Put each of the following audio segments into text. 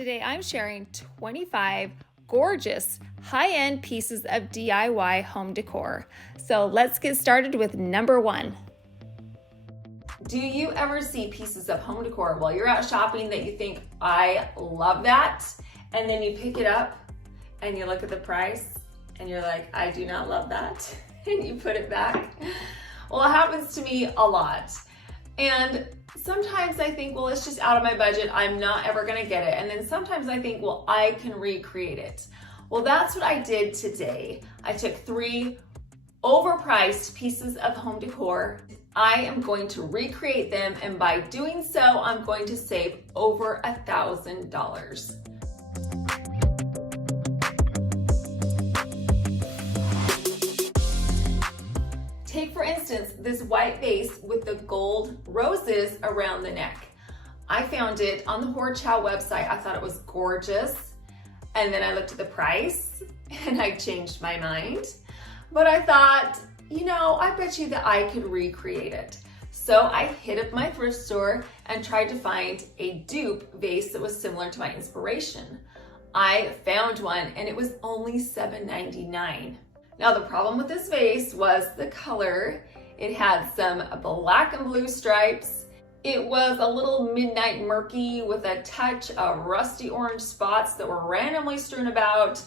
Today I'm sharing 25 gorgeous high-end pieces of DIY home decor. So let's get started with number 1. Do you ever see pieces of home decor while you're out shopping that you think, I love that, and then you pick it up and you look at the price and you're like, I do not love that, and you put it back? Well, it happens to me a lot. And sometimes I think, well, it's just out of my budget, I'm not ever gonna get it. And then sometimes I think, well, I can recreate it. Well, that's what I did today. I took 3 overpriced pieces of home decor. I am going to recreate them, and by doing so, I'm going to save over $1,000. Take, for instance, this white vase with the gold roses around the neck. I found it on the Horchow website. I thought it was gorgeous. And then I looked at the price and I changed my mind. But I thought, you know, I bet you that I could recreate it. So I hit up my thrift store and tried to find a dupe vase that was similar to my inspiration. I found one and it was only $7.99. Now, the problem with this vase was the color. It had some black and blue stripes. It was a little midnight murky with a touch of rusty orange spots that were randomly strewn about.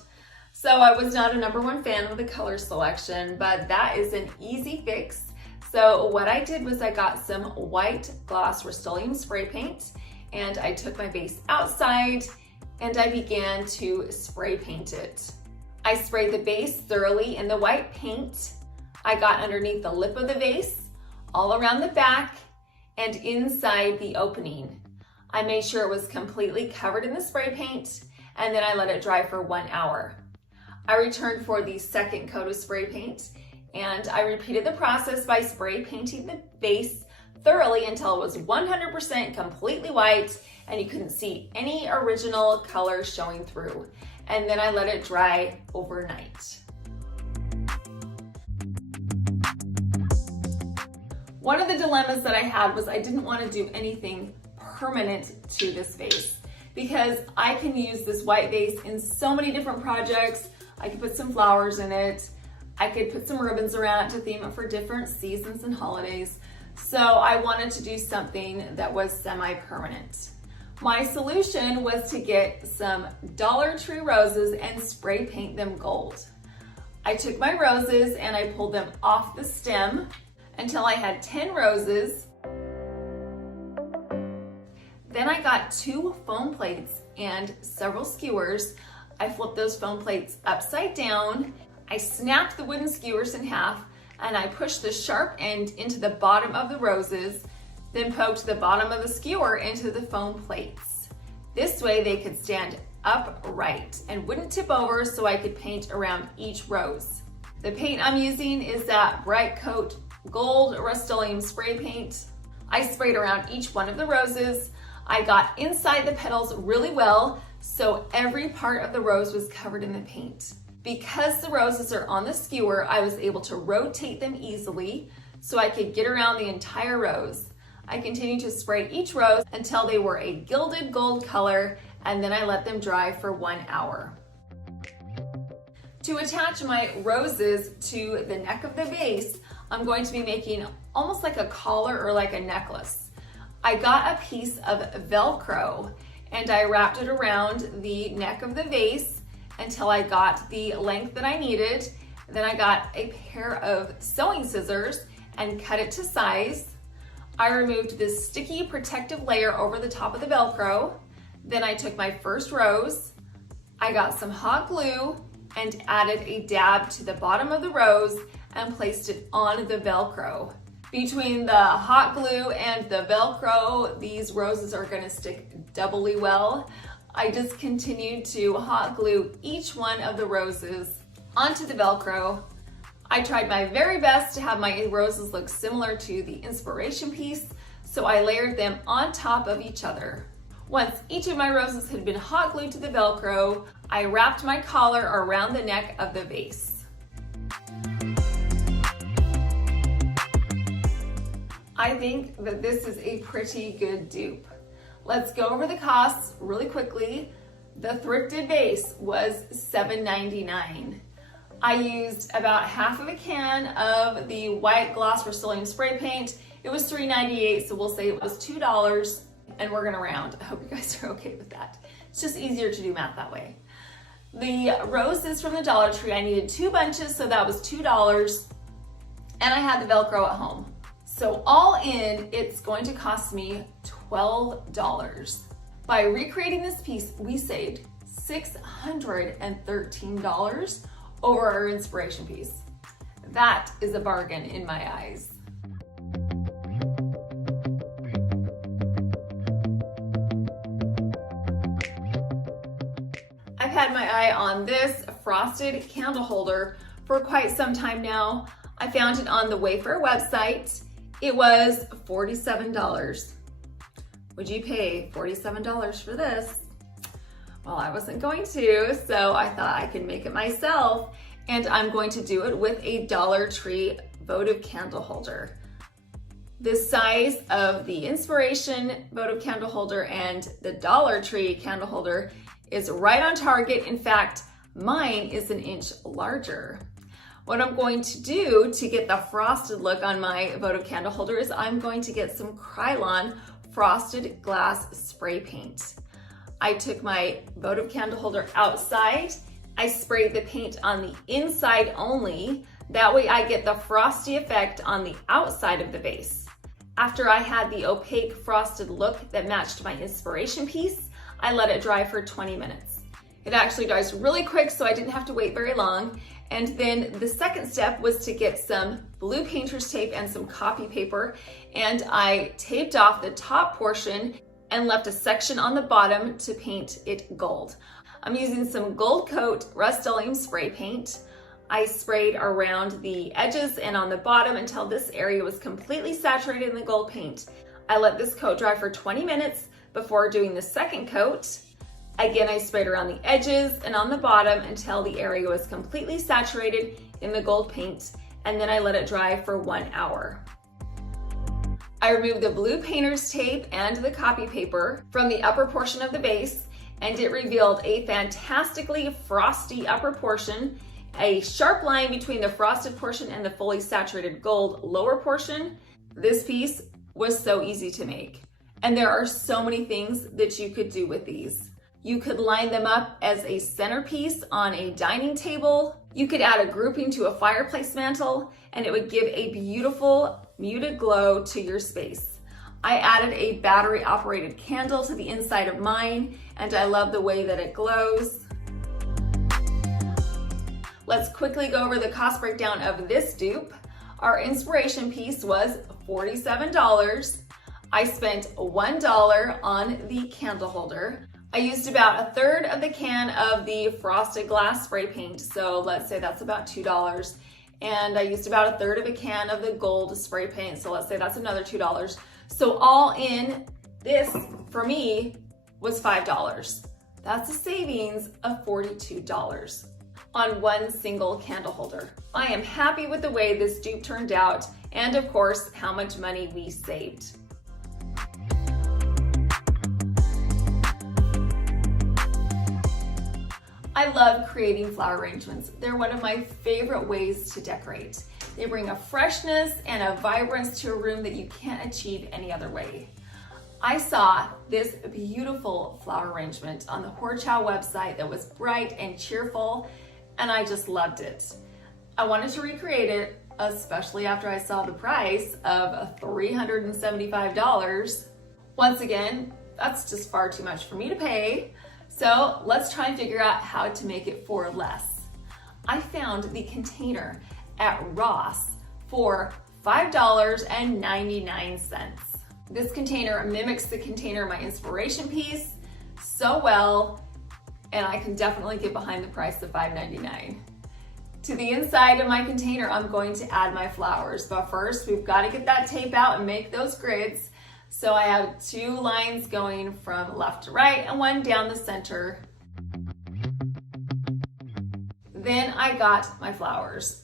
So I was not a number 1 fan of the color selection, but that is an easy fix. So what I did was I got some white gloss Rust-Oleum spray paint, and I took my vase outside and I began to spray paint it. I sprayed the base thoroughly in the white paint. I got underneath the lip of the vase, all around the back, and inside the opening. I made sure it was completely covered in the spray paint, and then I let it dry for 1 hour. I returned for the second coat of spray paint, and I repeated the process by spray painting the vase thoroughly until it was 100% completely white and you couldn't see any original color showing through. And then I let it dry overnight. One of the dilemmas that I had was I didn't want to do anything permanent to this vase because I can use this white vase in so many different projects. I could put some flowers in it. I could put some ribbons around it to theme it for different seasons and holidays. So I wanted to do something that was semi-permanent. My solution was to get some Dollar Tree roses and spray paint them gold. I took my roses and I pulled them off the stem until I had 10 roses. Then I got 2 foam plates and several skewers. I flipped those foam plates upside down. I snapped the wooden skewers in half and I pushed the sharp end into the bottom of the roses, then poked the bottom of the skewer into the foam plates. This way they could stand upright and wouldn't tip over, so I could paint around each rose. The paint I'm using is that Bright Coat Gold Rust-Oleum spray paint. I sprayed around each one of the roses. I got inside the petals really well, so every part of the rose was covered in the paint. Because the roses are on the skewer, I was able to rotate them easily so I could get around the entire rose. I continued to spray each rose until they were a gilded gold color, and then I let them dry for 1 hour. To attach my roses to the neck of the vase, I'm going to be making almost like a collar or like a necklace. I got a piece of Velcro and I wrapped it around the neck of the vase until I got the length that I needed. Then I got a pair of sewing scissors and cut it to size. I removed this sticky protective layer over the top of the Velcro. Then I took my first rose. I got some hot glue and added a dab to the bottom of the rose and placed it on the Velcro. Between the hot glue and the Velcro, these roses are gonna stick doubly well. I just continued to hot glue each one of the roses onto the Velcro. I tried my very best to have my roses look similar to the inspiration piece, so I layered them on top of each other. Once each of my roses had been hot glued to the Velcro, I wrapped my collar around the neck of the vase. I think that this is a pretty good dupe. Let's go over the costs really quickly. The thrifted vase was $7.99. I used about half of a can of the white gloss Rust-Oleum spray paint. It was $3.98, so we'll say it was $2, and we're gonna round. I hope you guys are okay with that. It's just easier to do math that way. The roses from the Dollar Tree, I needed 2 bunches, so that was $2, and I had the Velcro at home. So all in, it's going to cost me $12. By recreating this piece, we saved $613 over our inspiration piece. That is a bargain in my eyes. I've had my eye on this frosted candle holder for quite some time now. I found it on the Wayfair website. It was $47. Would you pay $47 for this? Well, I wasn't going to, so I thought I could make it myself, and I'm going to do it with a Dollar Tree votive candle holder. The size of the inspiration votive candle holder and the Dollar Tree candle holder is right on target. In fact, mine is an inch larger. What I'm going to do to get the frosted look on my votive candle holder is I'm going to get some Krylon frosted glass spray paint. I took my votive candle holder outside. I sprayed the paint on the inside only. That way I get the frosty effect on the outside of the vase. After I had the opaque frosted look that matched my inspiration piece, I let it dry for 20 minutes. It actually dries really quick, so I didn't have to wait very long. And then the second step was to get some blue painter's tape and some copy paper, and I taped off the top portion and left a section on the bottom to paint it gold. I'm using some Gold Coat Rust-Oleum spray paint. I sprayed around the edges and on the bottom until this area was completely saturated in the gold paint. I let this coat dry for 20 minutes before doing the second coat. Again, I sprayed around the edges and on the bottom until the area was completely saturated in the gold paint, and then I let it dry for 1 hour. I removed the blue painter's tape and the copy paper from the upper portion of the vase, and it revealed a fantastically frosty upper portion, a sharp line between the frosted portion and the fully saturated gold lower portion. This piece was so easy to make, and there are so many things that you could do with these. You could line them up as a centerpiece on a dining table. You could add a grouping to a fireplace mantle, and it would give a beautiful muted glow to your space. I added a battery operated candle to the inside of mine, and I love the way that it glows. Let's quickly go over the cost breakdown of this dupe. Our inspiration piece was $47. I spent $1 on the candle holder. I used about 1/3 of the can of the frosted glass spray paint, so let's say that's about $2. And I used about 1/3 of a can of the gold spray paint, so let's say that's another $2. So all in, this, for me, was $5. That's a savings of $42 on one single candle holder. I am happy with the way this dupe turned out, and of course, how much money we saved. I love creating flower arrangements. They're one of my favorite ways to decorate. They bring a freshness and a vibrance to a room that you can't achieve any other way. I saw this beautiful flower arrangement on the Horchow website that was bright and cheerful, and I just loved it. I wanted to recreate it, especially after I saw the price of $375. Once again, that's just far too much for me to pay. So let's try and figure out how to make it for less. I found the container at Ross for $5.99. This container mimics the container of my inspiration piece so well, and I can definitely get behind the price of $5.99. To the inside of my container, I'm going to add my flowers, but first we've got to get that tape out and make those grids. So I have 2 lines going from left to right and 1 down the center. Then I got my flowers.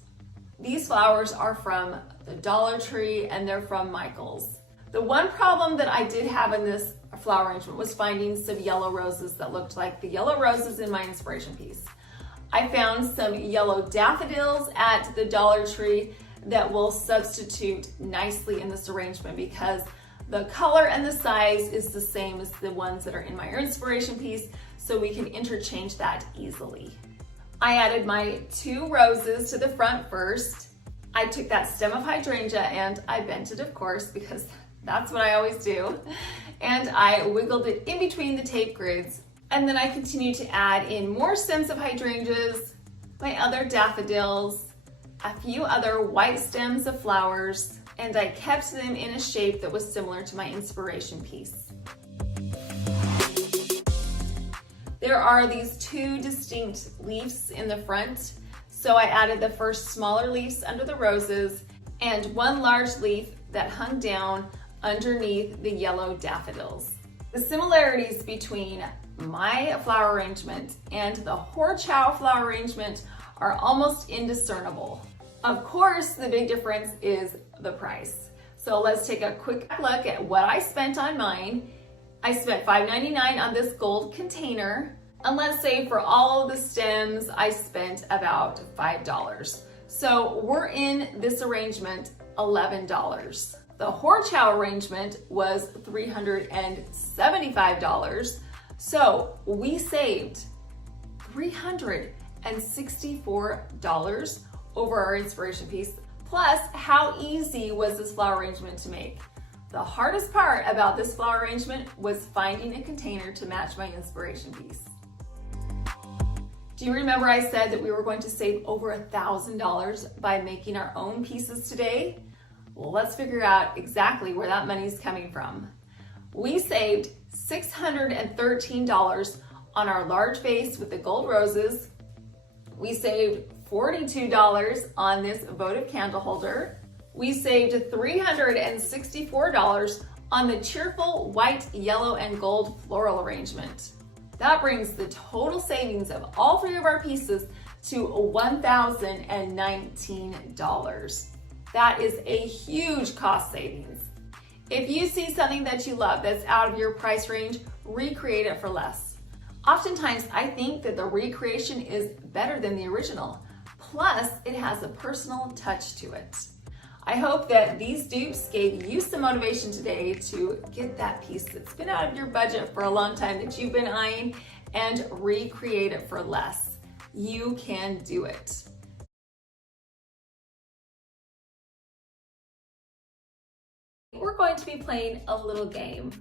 These flowers are from the Dollar Tree and they're from Michael's. The one problem that I did have in this flower arrangement was finding some yellow roses that looked like the yellow roses in my inspiration piece. I found some yellow daffodils at the Dollar Tree that will substitute nicely in this arrangement because the color and the size is the same as the ones that are in my inspiration piece, so we can interchange that easily. I added my 2 roses to the front first. I took that stem of hydrangea and I bent it, of course, because that's what I always do. And I wiggled it in between the tape grids. And then I continued to add in more stems of hydrangeas, my other daffodils, a few other white stems of flowers, and I kept them in a shape that was similar to my inspiration piece. There are these 2 distinct leaves in the front, so I added the first smaller leaves under the roses and 1 large leaf that hung down underneath the yellow daffodils. The similarities between my flower arrangement and the Horchow flower arrangement are almost indiscernible. Of course, the big difference is the price. So let's take a quick look at what I spent on mine. I spent $5.99 on this gold container, and let's say for all of the stems, I spent about $5. So we're in this arrangement $11. The Horchow arrangement was $375. So we saved $364 over our inspiration piece. Plus, how easy was this flower arrangement to make? The hardest part about this flower arrangement was finding a container to match my inspiration piece. Do you remember I said that we were going to save over $1,000 by making our own pieces today? Well, let's figure out exactly where that money is coming from. We saved $613 on our large vase with the gold roses. We saved $42 on this votive candle holder. We saved $364 on the cheerful white, yellow, and gold floral arrangement. That brings the total savings of all 3 of our pieces to $1,019. That is a huge cost savings. If you see something that you love that's out of your price range, recreate it for less. Oftentimes, I think that the recreation is better than the original. Plus, it has a personal touch to it. I hope that these dupes gave you some motivation today to get that piece that's been out of your budget for a long time that you've been eyeing and recreate it for less. You can do it. We're going to be playing a little game.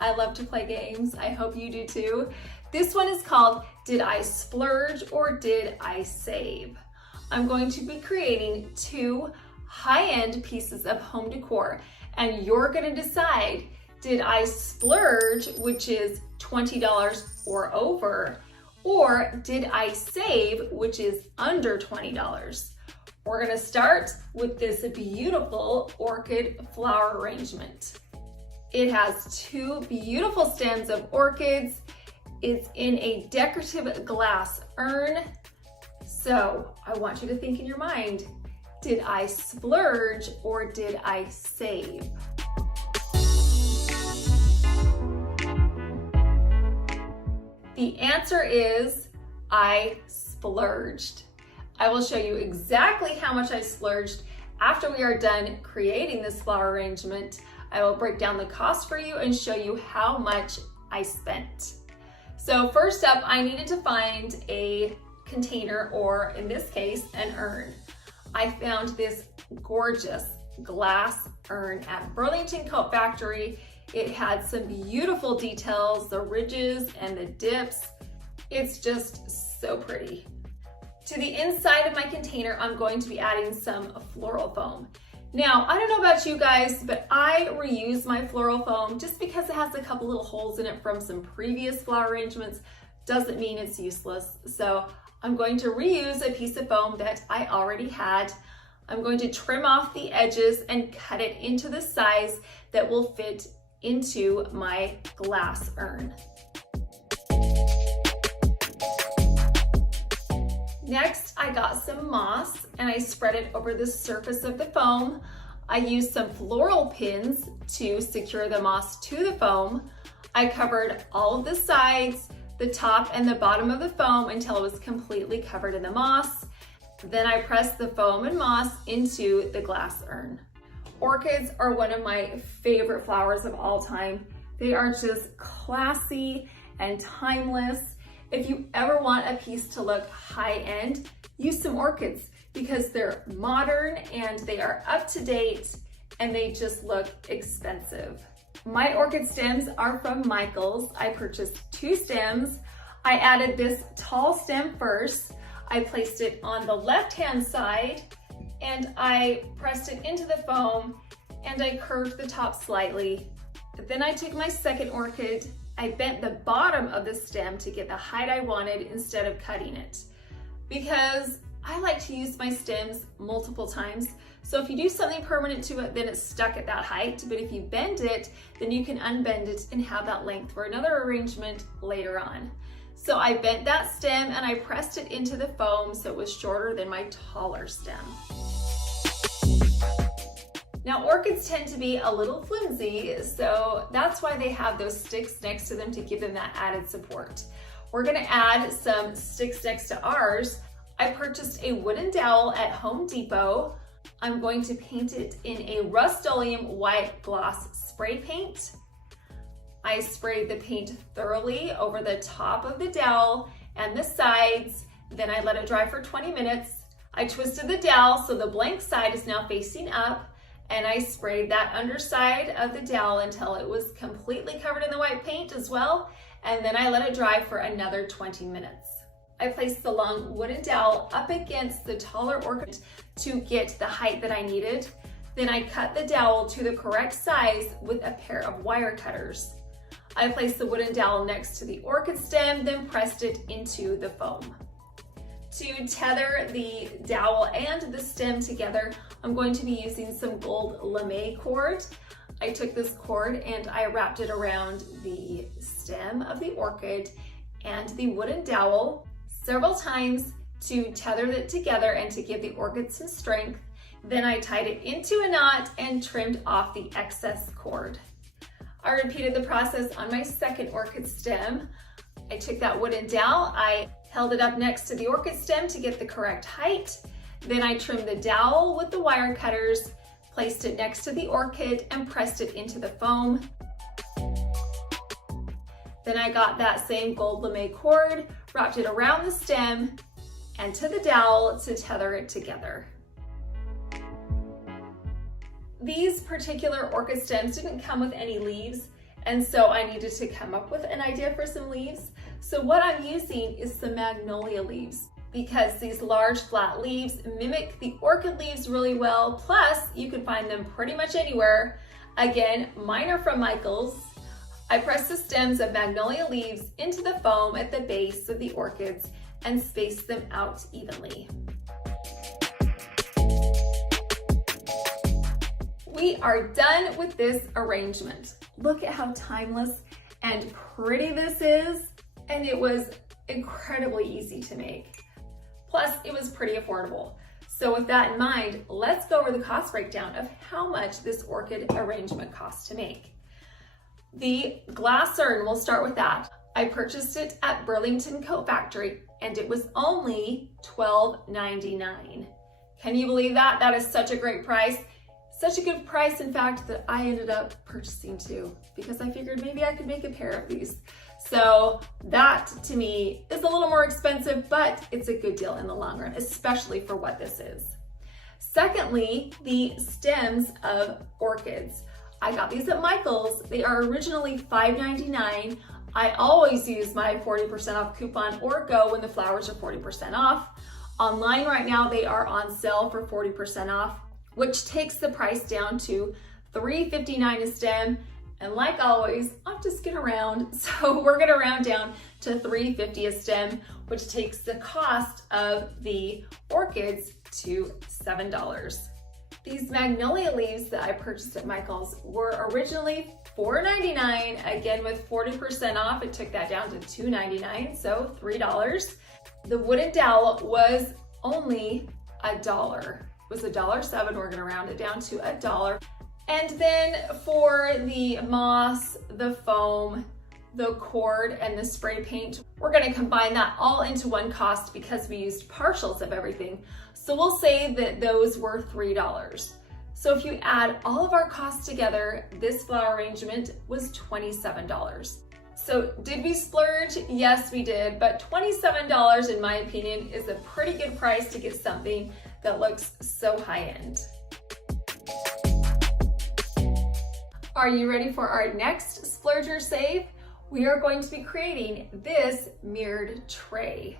I love to play games. I hope you do too. This one is called Did I Splurge or Did I Save? I'm going to be creating 2 high-end pieces of home decor, and you're going to decide, did I splurge, which is $20 or over, or did I save, which is under $20? We're going to start with this beautiful orchid flower arrangement. It has 2 beautiful stems of orchids. It's in a decorative glass urn. So I want you to think in your mind, did I splurge or did I save? The answer is I splurged. I will show you exactly how much I splurged after we are done creating this flower arrangement. I will break down the cost for you and show you how much I spent. So first up, I needed to find a container, or in this case, an urn. I found this gorgeous glass urn at Burlington Coat Factory. It had some beautiful details, the ridges and the dips. It's just so pretty. To the inside of my container, I'm going to be adding some floral foam. Now, I don't know about you guys, but I reuse my floral foam just because it has a couple little holes in it from some previous flower arrangements. Doesn't mean it's useless. So I'm going to reuse a piece of foam that I already had. I'm going to trim off the edges and cut it into the size that will fit into my glass urn. Next, I got some moss and I spread it over the surface of the foam. I used some floral pins to secure the moss to the foam. I covered all of the sides, the top and the bottom of the foam until it was completely covered in the moss. Then I pressed the foam and moss into the glass urn. Orchids are one of my favorite flowers of all time. They are just classy and timeless. If you ever want a piece to look high-end, use some orchids because they're modern and they are up to date and they just look expensive. My orchid stems are from Michaels. I purchased 2 stems. I added this tall stem first. I placed it on the left-hand side and I pressed it into the foam and I curved the top slightly. Then I took my second orchid. I bent the bottom of the stem to get the height I wanted instead of cutting it, because I like to use my stems multiple times. So if you do something permanent to it, then it's stuck at that height. But if you bend it, then you can unbend it and have that length for another arrangement later on. So I bent that stem and I pressed it into the foam so it was shorter than my taller stem. Now orchids tend to be a little flimsy, so that's why they have those sticks next to them to give them that added support. We're gonna add some sticks next to ours. I purchased a wooden dowel at Home Depot. I'm going to paint it in a Rust-Oleum white gloss spray paint. I sprayed the paint thoroughly over the top of the dowel and the sides. Then I let it dry for 20 minutes. I twisted the dowel so the blank side is now facing up, and I sprayed that underside of the dowel until it was completely covered in the white paint as well. And then I let it dry for another 20 minutes. I placed the long wooden dowel up against the taller orchid to get the height that I needed. Then I cut the dowel to the correct size with a pair of wire cutters. I placed the wooden dowel next to the orchid stem, then pressed it into the foam. To tether the dowel and the stem together, I'm going to be using some gold lame cord. I took this cord and I wrapped it around the stem of the orchid and the wooden dowel several times to tether it together and to give the orchid some strength. Then I tied it into a knot and trimmed off the excess cord. I repeated the process on my second orchid stem. I took that wooden dowel, I held it up next to the orchid stem to get the correct height. Then I trimmed the dowel with the wire cutters, placed it next to the orchid and pressed it into the foam. Then I got that same gold lame cord, wrapped it around the stem and to the dowel to tether it together. These particular orchid stems didn't come with any leaves, and so I needed to come up with an idea for some leaves. So what I'm using is some magnolia leaves, because these large flat leaves mimic the orchid leaves really well. Plus, you can find them pretty much anywhere. Again, mine are from Michaels. I pressed the stems of magnolia leaves into the foam at the base of the orchids and spaced them out evenly. We are done with this arrangement. Look at how timeless and pretty this is. And it was incredibly easy to make. Plus, it was pretty affordable. So with that in mind, let's go over the cost breakdown of how much this orchid arrangement costs to make. The glass urn, we'll start with that. I purchased it at Burlington Coat Factory and it was only $12.99. Can you believe that? That is such a great price. Such a good price, in fact, that I ended up purchasing 2 because I figured maybe I could make a pair of these. So that to me is a little more expensive, but it's a good deal in the long run, especially for what this is. Secondly, the stems of orchids. I got these at Michaels. They are originally $5.99. I always use my 40% off coupon or go when the flowers are 40% off. Online right now, they are on sale for 40% off, which takes the price down to $3.59 a stem. And like always, I'm just getting around. So we're gonna round down to $3.50 a stem, which takes the cost of the orchids to $7. These magnolia leaves that I purchased at Michaels were originally $4.99. Again, with 40% off, it took that down to $2.99, so $3. The wooden dowel was only $1, was $1.07. We're gonna round it down to $1. And then for the moss, the foam, the cord, and the spray paint, we're gonna combine that all into one cost because we used partials of everything. So we'll say that those were $3. So if you add all of our costs together, this flower arrangement was $27. So did we splurge? Yes, we did, but $27, in my opinion, is a pretty good price to get something that looks so high-end. Are you ready for our next splurge or save? We are going to be creating this mirrored tray.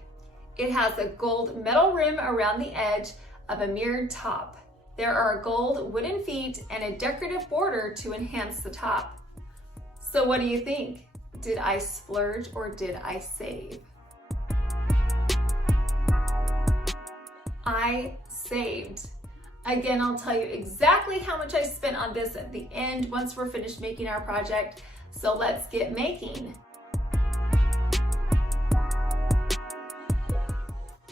It has a gold metal rim around the edge of a mirrored top. There are gold wooden feet and a decorative border to enhance the top. So what do you think? Did I splurge or did I save? I saved. Again, I'll tell you exactly how much I spent on this at the end once we're finished making our project. So let's get making.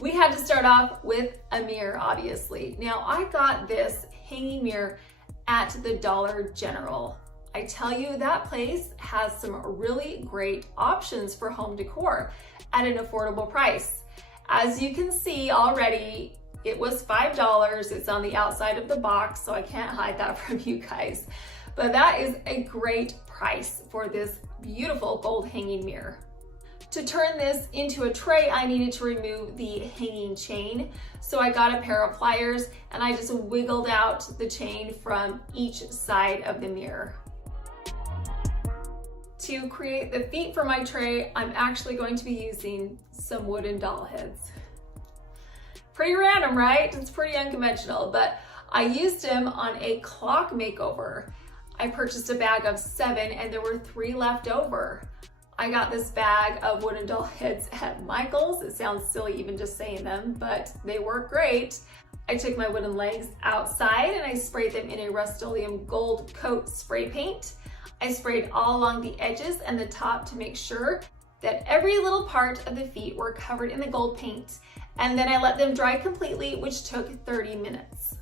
We had to start off with a mirror, obviously. Now I got this hanging mirror at the Dollar General. I tell you, that place has some really great options for home decor at an affordable price. As you can see already, it was $5. It's on the outside of the box, so I can't hide that from you guys. But that is a great price for this beautiful gold hanging mirror. To turn this into a tray, I needed to remove the hanging chain. So I got a pair of pliers and I just wiggled out the chain from each side of the mirror. To create the feet for my tray, I'm actually going to be using some wooden doll heads. Pretty random, right? It's pretty unconventional, but I used them on a clock makeover. I purchased a bag of 7 and there were 3 left over. I got this bag of wooden doll heads at Michael's. It sounds silly even just saying them, but they work great. I took my wooden legs outside and I sprayed them in a Rust-Oleum Gold Coat spray paint. I sprayed all along the edges and the top to make sure that every little part of the feet were covered in the gold paint. And then I let them dry completely, which took 30 minutes.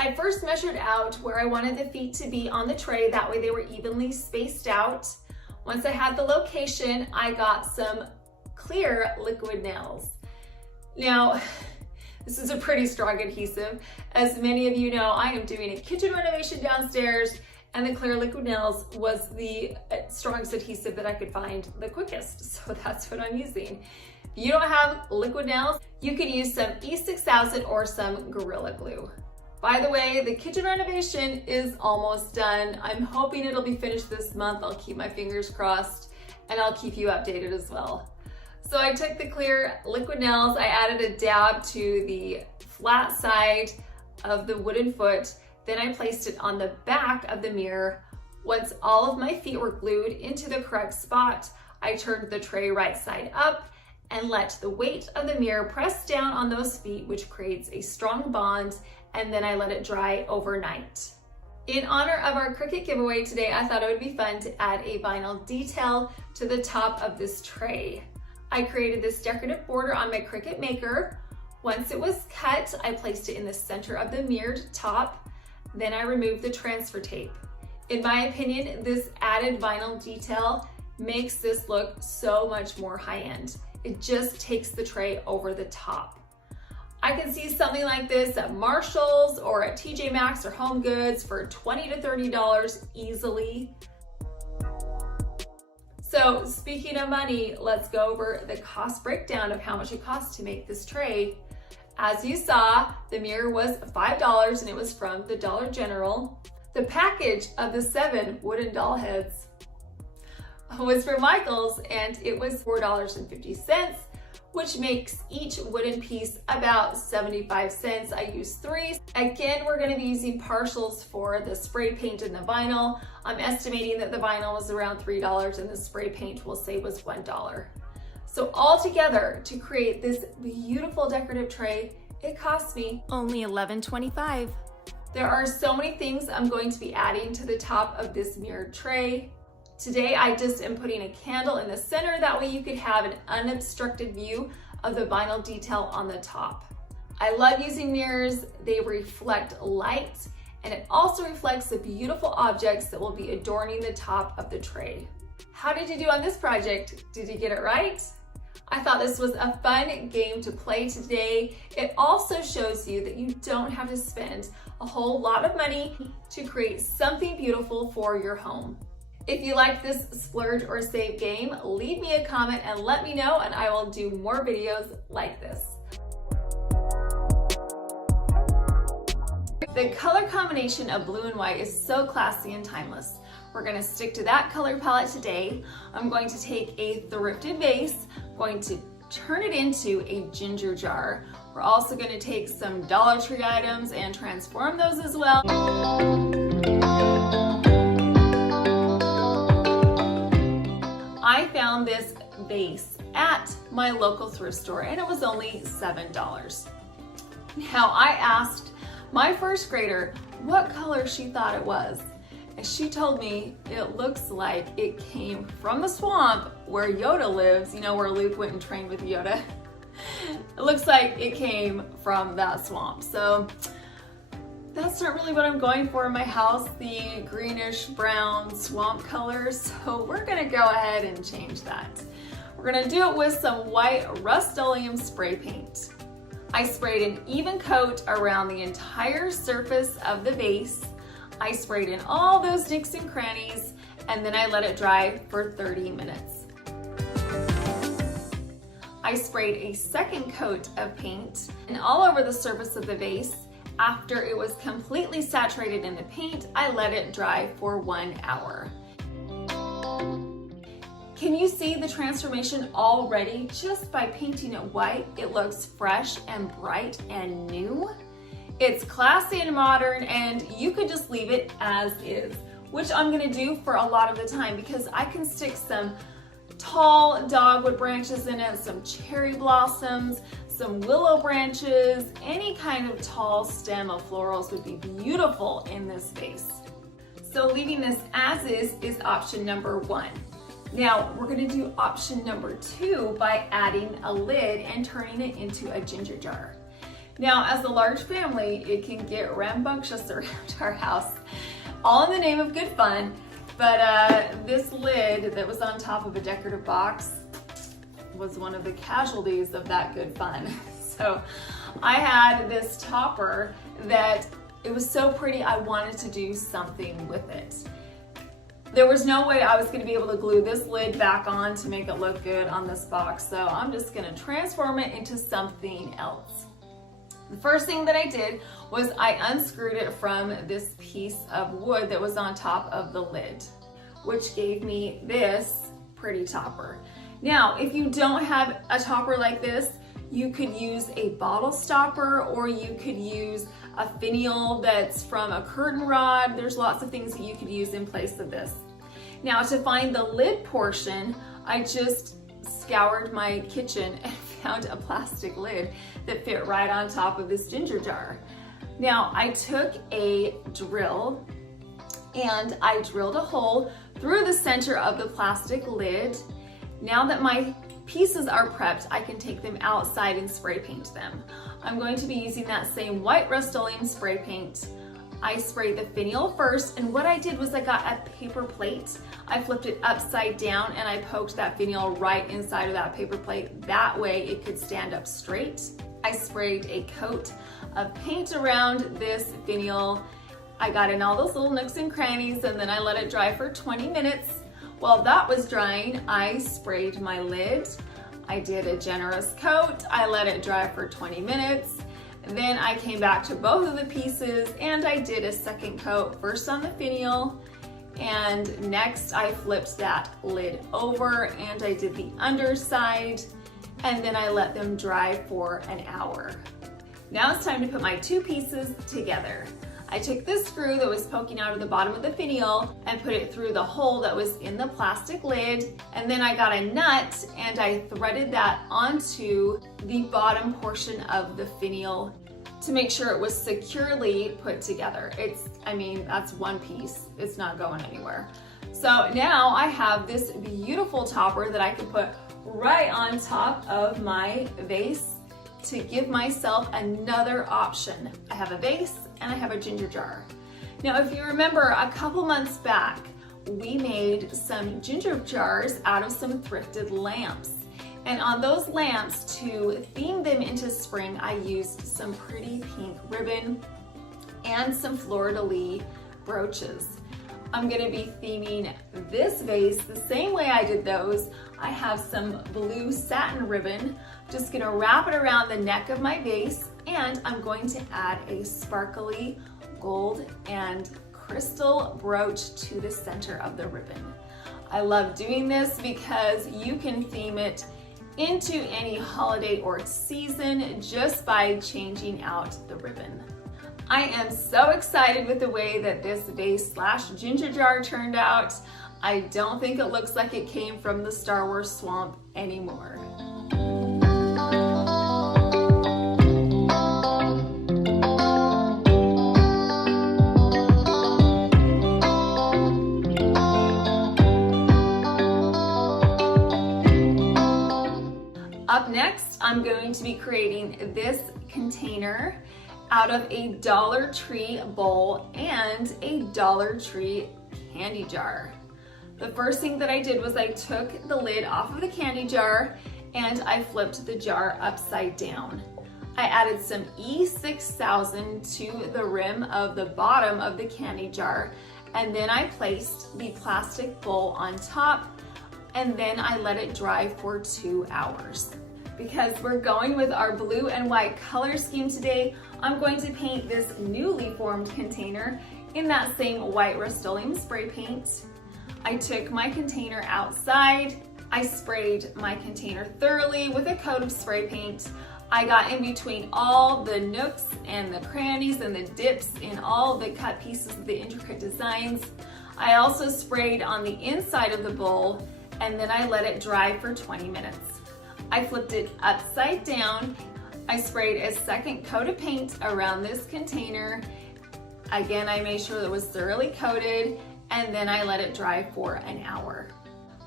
I first measured out where I wanted the feet to be on the tray, that way they were evenly spaced out. Once I had the location, I got some clear liquid nails. Now, this is a pretty strong adhesive. As many of you know, I am doing a kitchen renovation downstairs, and the clear liquid nails was the strongest adhesive that I could find the quickest, so that's what I'm using. If you don't have liquid nails, you can use some E6000 or some Gorilla Glue. By the way, the kitchen renovation is almost done. I'm hoping it'll be finished this month. I'll keep my fingers crossed and I'll keep you updated as well. So I took the clear liquid nails, I added a dab to the flat side of the wooden foot, then I placed it on the back of the mirror. Once all of my feet were glued into the correct spot, I turned the tray right side up and let the weight of the mirror press down on those feet, which creates a strong bond, and then I let it dry overnight. In honor of our Cricut giveaway today, I thought it would be fun to add a vinyl detail to the top of this tray. I created this decorative border on my Cricut maker. Once it was cut, I placed it in the center of the mirrored top. Then I removed the transfer tape. In my opinion, this added vinyl detail makes this look so much more high-end. It just takes the tray over the top. I can see something like this at Marshall's or at TJ Maxx or Home Goods for $20 to $30 easily. So speaking of money, let's go over the cost breakdown of how much it costs to make this tray. As you saw, the mirror was $5 and it was from the Dollar General. The package of the 7 wooden doll heads was from Michael's and it was $4.50, which makes each wooden piece about 75 cents. I used 3. Again, we're gonna be using partials for the spray paint and the vinyl. I'm estimating that the vinyl was around $3 and the spray paint we'll say was $1. So all together, to create this beautiful decorative tray, it cost me only $11.25. There are so many things I'm going to be adding to the top of this mirrored tray. Today, I just am putting a candle in the center, that way you could have an unobstructed view of the vinyl detail on the top. I love using mirrors. They reflect light, and it also reflects the beautiful objects that will be adorning the top of the tray. How did you do on this project? Did you get it right? I thought this was a fun game to play today. It also shows you that you don't have to spend a whole lot of money to create something beautiful for your home. If you like this splurge or save game, leave me a comment and let me know, and I will do more videos like this. The color combination of blue and white is so classy and timeless. We're going to stick to that color palette today. I'm going to take a thrifted vase, going to turn it into a ginger jar. We're also going to take some Dollar Tree items and transform those as well. I found this vase at my local thrift store and it was only $7. Now I asked my first grader what color she thought it was. And she told me it looks like it came from the swamp where Yoda lives, you know, where Luke went and trained with Yoda. It looks like it came from that swamp. So that's not really what I'm going for in my house, the greenish brown swamp color. So we're gonna go ahead and change that. We're gonna do it with some white Rust-Oleum spray paint. I sprayed an even coat around the entire surface of the vase. I sprayed in all those nooks and crannies, and then I let it dry for 30 minutes. I sprayed a second coat of paint and all over the surface of the vase. After it was completely saturated in the paint, I let it dry for 1 hour. Can you see the transformation already? Just by painting it white, it looks fresh and bright and new. It's classy and modern, and you could just leave it as is, which I'm gonna do for a lot of the time because I can stick some tall dogwood branches in it, some cherry blossoms, some willow branches, any kind of tall stem of florals would be beautiful in this vase. So leaving this as is option number 1. Now we're gonna do option number 2 by adding a lid and turning it into a ginger jar. Now, as a large family, it can get rambunctious around our house, all in the name of good fun, but this lid that was on top of a decorative box was one of the casualties of that good fun. So I had this topper that it was so pretty, I wanted to do something with it. There was no way I was going to be able to glue this lid back on to make it look good on this box, so I'm just going to transform it into something else. The first thing that I did was I unscrewed it from this piece of wood that was on top of the lid, which gave me this pretty topper. Now, if you don't have a topper like this, you could use a bottle stopper, or you could use a finial that's from a curtain rod. There's lots of things that you could use in place of this. Now, to find the lid portion, I just scoured my kitchen and found a plastic lid that fit right on top of this ginger jar. Now I took a drill and I drilled a hole through the center of the plastic lid. Now that my pieces are prepped, I can take them outside and spray paint them. I'm going to be using that same white Rust-Oleum spray paint. I sprayed the finial first, and what I did was I got a paper plate. I flipped it upside down and I poked that finial right inside of that paper plate. That way it could stand up straight. I sprayed a coat of paint around this finial. I got in all those little nooks and crannies, and then I let it dry for 20 minutes. While that was drying, I sprayed my lid. I did a generous coat. I let it dry for 20 minutes. Then I came back to both of the pieces and I did a second coat, first on the finial, and next I flipped that lid over and I did the underside, and then I let them dry for an hour. Now it's time to put my two pieces together. I took this screw that was poking out of the bottom of the finial and put it through the hole that was in the plastic lid, and then I got a nut and I threaded that onto the bottom portion of the finial to make sure it was securely put together. That's one piece, it's not going anywhere. So now I have this beautiful topper that I can put right on top of my vase to give myself another option. I have a vase and I have a ginger jar. Now, if you remember a couple months back, we made some ginger jars out of some thrifted lamps. And on those lamps, to theme them into spring, I used some pretty pink ribbon and some fleur-de-lis brooches. I'm gonna be theming this vase the same way I did those. I have some blue satin ribbon. Just gonna wrap it around the neck of my vase, and I'm going to add a sparkly gold and crystal brooch to the center of the ribbon. I love doing this because you can theme it into any holiday or season just by changing out the ribbon. I am so excited with the way that this vase slash ginger jar turned out. I don't think it looks like it came from the Star Wars swamp anymore. Up next, I'm going to be creating this container out of a Dollar Tree bowl and a Dollar Tree candy jar. The first thing that I did was I took the lid off of the candy jar and I flipped the jar upside down. I added some E6000 to the rim of the bottom of the candy jar, and then I placed the plastic bowl on top, and then I let it dry for 2 hours. Because we're going with our blue and white color scheme today, I'm going to paint this newly formed container in that same white Rust-Oleum spray paint. I took my container outside, I sprayed my container thoroughly with a coat of spray paint. I got in between all the nooks and the crannies and the dips in all the cut pieces of the intricate designs. I also sprayed on the inside of the bowl, and then I let it dry for 20 minutes. I flipped it upside down. I sprayed a second coat of paint around this container. Again, I made sure that it was thoroughly coated, and then I let it dry for an hour.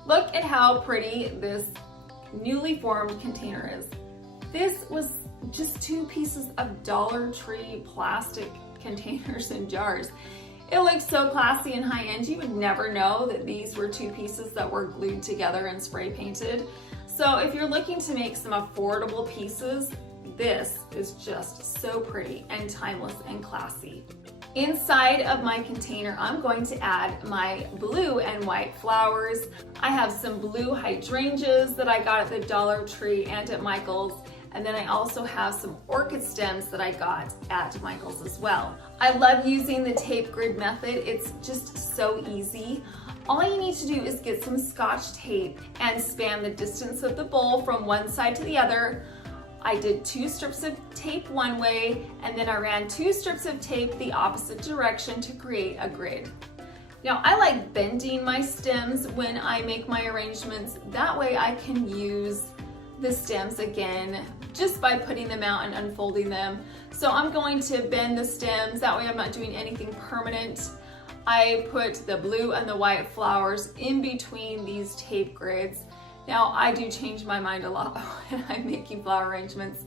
Look at how pretty this newly formed container is. This was just 2 pieces of Dollar Tree plastic containers and jars. It looks so classy and high-end. You would never know that these were 2 pieces that were glued together and spray painted. So if you're looking to make some affordable pieces, this is just so pretty and timeless and classy. Inside of my container, I'm going to add my blue and white flowers. I have some blue hydrangeas that I got at the Dollar Tree and at Michael's. And then I also have some orchid stems that I got at Michael's as well. I love using the tape grid method. It's just so easy. All you need to do is get some Scotch tape and span the distance of the bowl from one side to the other. I did 2 strips of tape one way, and then I ran 2 strips of tape the opposite direction to create a grid. Now, I like bending my stems when I make my arrangements. That way I can use the stems again just by putting them out and unfolding them. So I'm going to bend the stems, that way I'm not doing anything permanent. I put the blue and the white flowers in between these tape grids. Now, I do change my mind a lot when I'm making flower arrangements.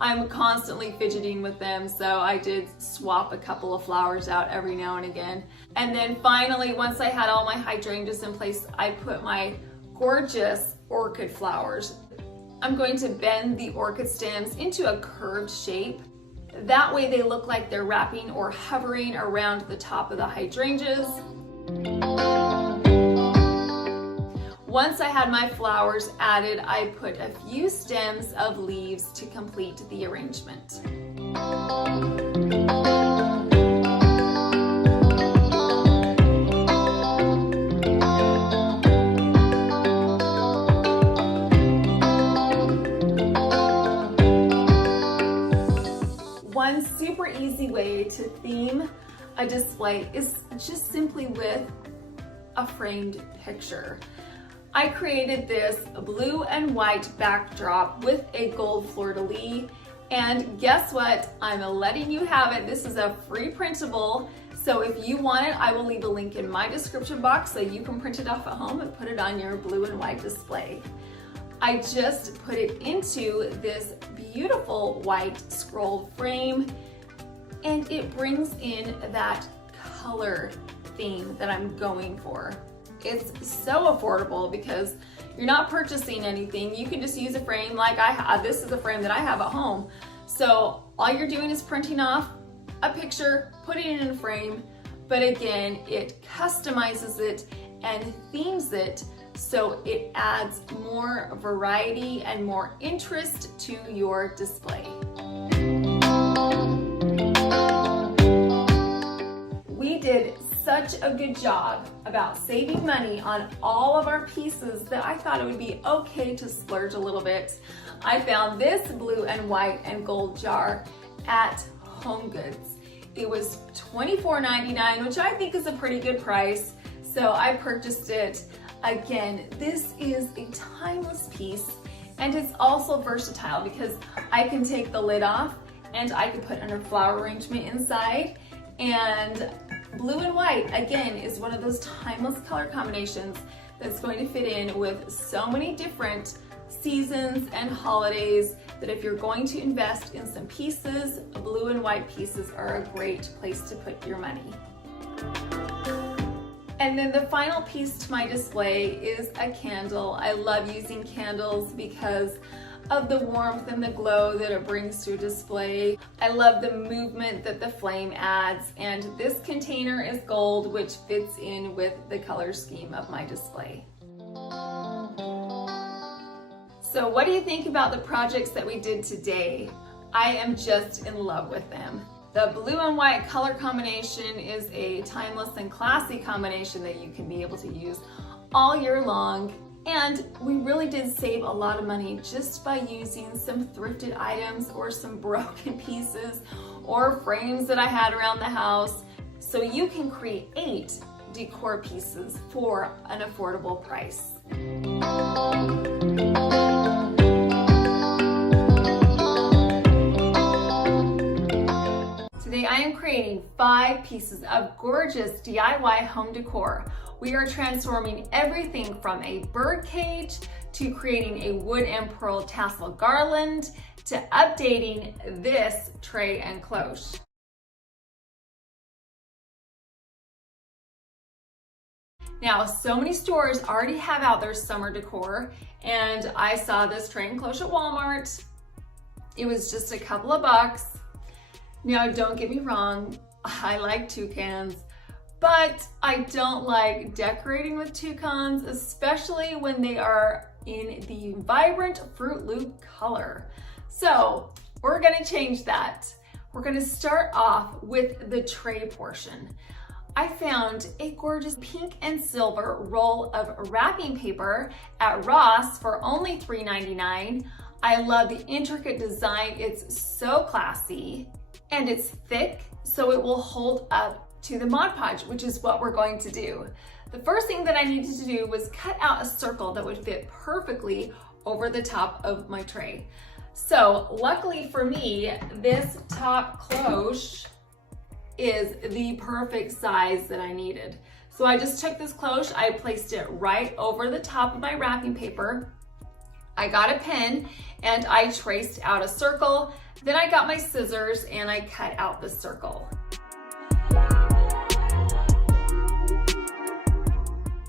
I'm constantly fidgeting with them, so I did swap a couple of flowers out every now and again. And then finally, once I had all my hydrangeas in place, I put my gorgeous orchid flowers. I'm going to bend the orchid stems into a curved shape. That way they look like they're wrapping or hovering around the top of the hydrangeas. Once I had my flowers added, I put a few stems of leaves to complete the arrangement. One super easy way to theme a display is just simply with a framed picture. I created this blue and white backdrop with a gold fleur-de-lis, and guess what? I'm letting you have it. This is a free printable, so if you want it, I will leave a link in my description box so you can print it off at home and put it on your blue and white display. I just put it into this beautiful white scrolled frame, and it brings in that color theme that I'm going for. It's so affordable because you're not purchasing anything. You can just use a frame like I have. This is a frame that I have at home. So all you're doing is printing off a picture, putting it in a frame, but again, it customizes it and themes it so it adds more variety and more interest to your display. We did such a good job about saving money on all of our pieces that I thought it would be okay to splurge a little bit. I found this blue and white and gold jar at HomeGoods. It was $24.99, which I think is a pretty good price, so I purchased it. Again, this is a timeless piece, and it's also versatile because I can take the lid off and I can put under flower arrangement inside. And blue and white, again, is one of those timeless color combinations that's going to fit in with so many different seasons and holidays that if you're going to invest in some pieces, blue and white pieces are a great place to put your money. And then the final piece to my display is a candle. I love using candles because of the warmth and the glow that it brings to a display. I love the movement that the flame adds, and this container is gold, which fits in with the color scheme of my display. So what do you think about the projects that we did today? I am just in love with them. The blue and white color combination is a timeless and classy combination that you can be able to use all year long. And we really did save a lot of money just by using some thrifted items or some broken pieces or frames that I had around the house. So you can create decor pieces for an affordable price. Today I am creating 5 pieces of gorgeous DIY home decor. We are transforming everything from a bird cage to creating a wood and pearl tassel garland to updating this tray and cloche. Now, so many stores already have out their summer decor, and I saw this tray and cloche at Walmart. It was just a couple of bucks. Now, don't get me wrong, I like toucans, but I don't like decorating with toucans, especially when they are in the vibrant Fruit Loop color. So we're gonna change that. We're gonna start off with the tray portion. I found a gorgeous pink and silver roll of wrapping paper at Ross for only $3.99. I love the intricate design. It's so classy and it's thick, so it will hold up to the Mod Podge, which is what we're going to do. The first thing that I needed to do was cut out a circle that would fit perfectly over the top of my tray. So luckily for me, this top cloche is the perfect size that I needed. So I just took this cloche, I placed it right over the top of my wrapping paper. I got a pen and I traced out a circle. Then I got my scissors and I cut out the circle.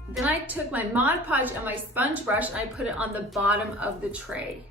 Then I took my Mod Podge and my sponge brush and I put it on the bottom of the tray.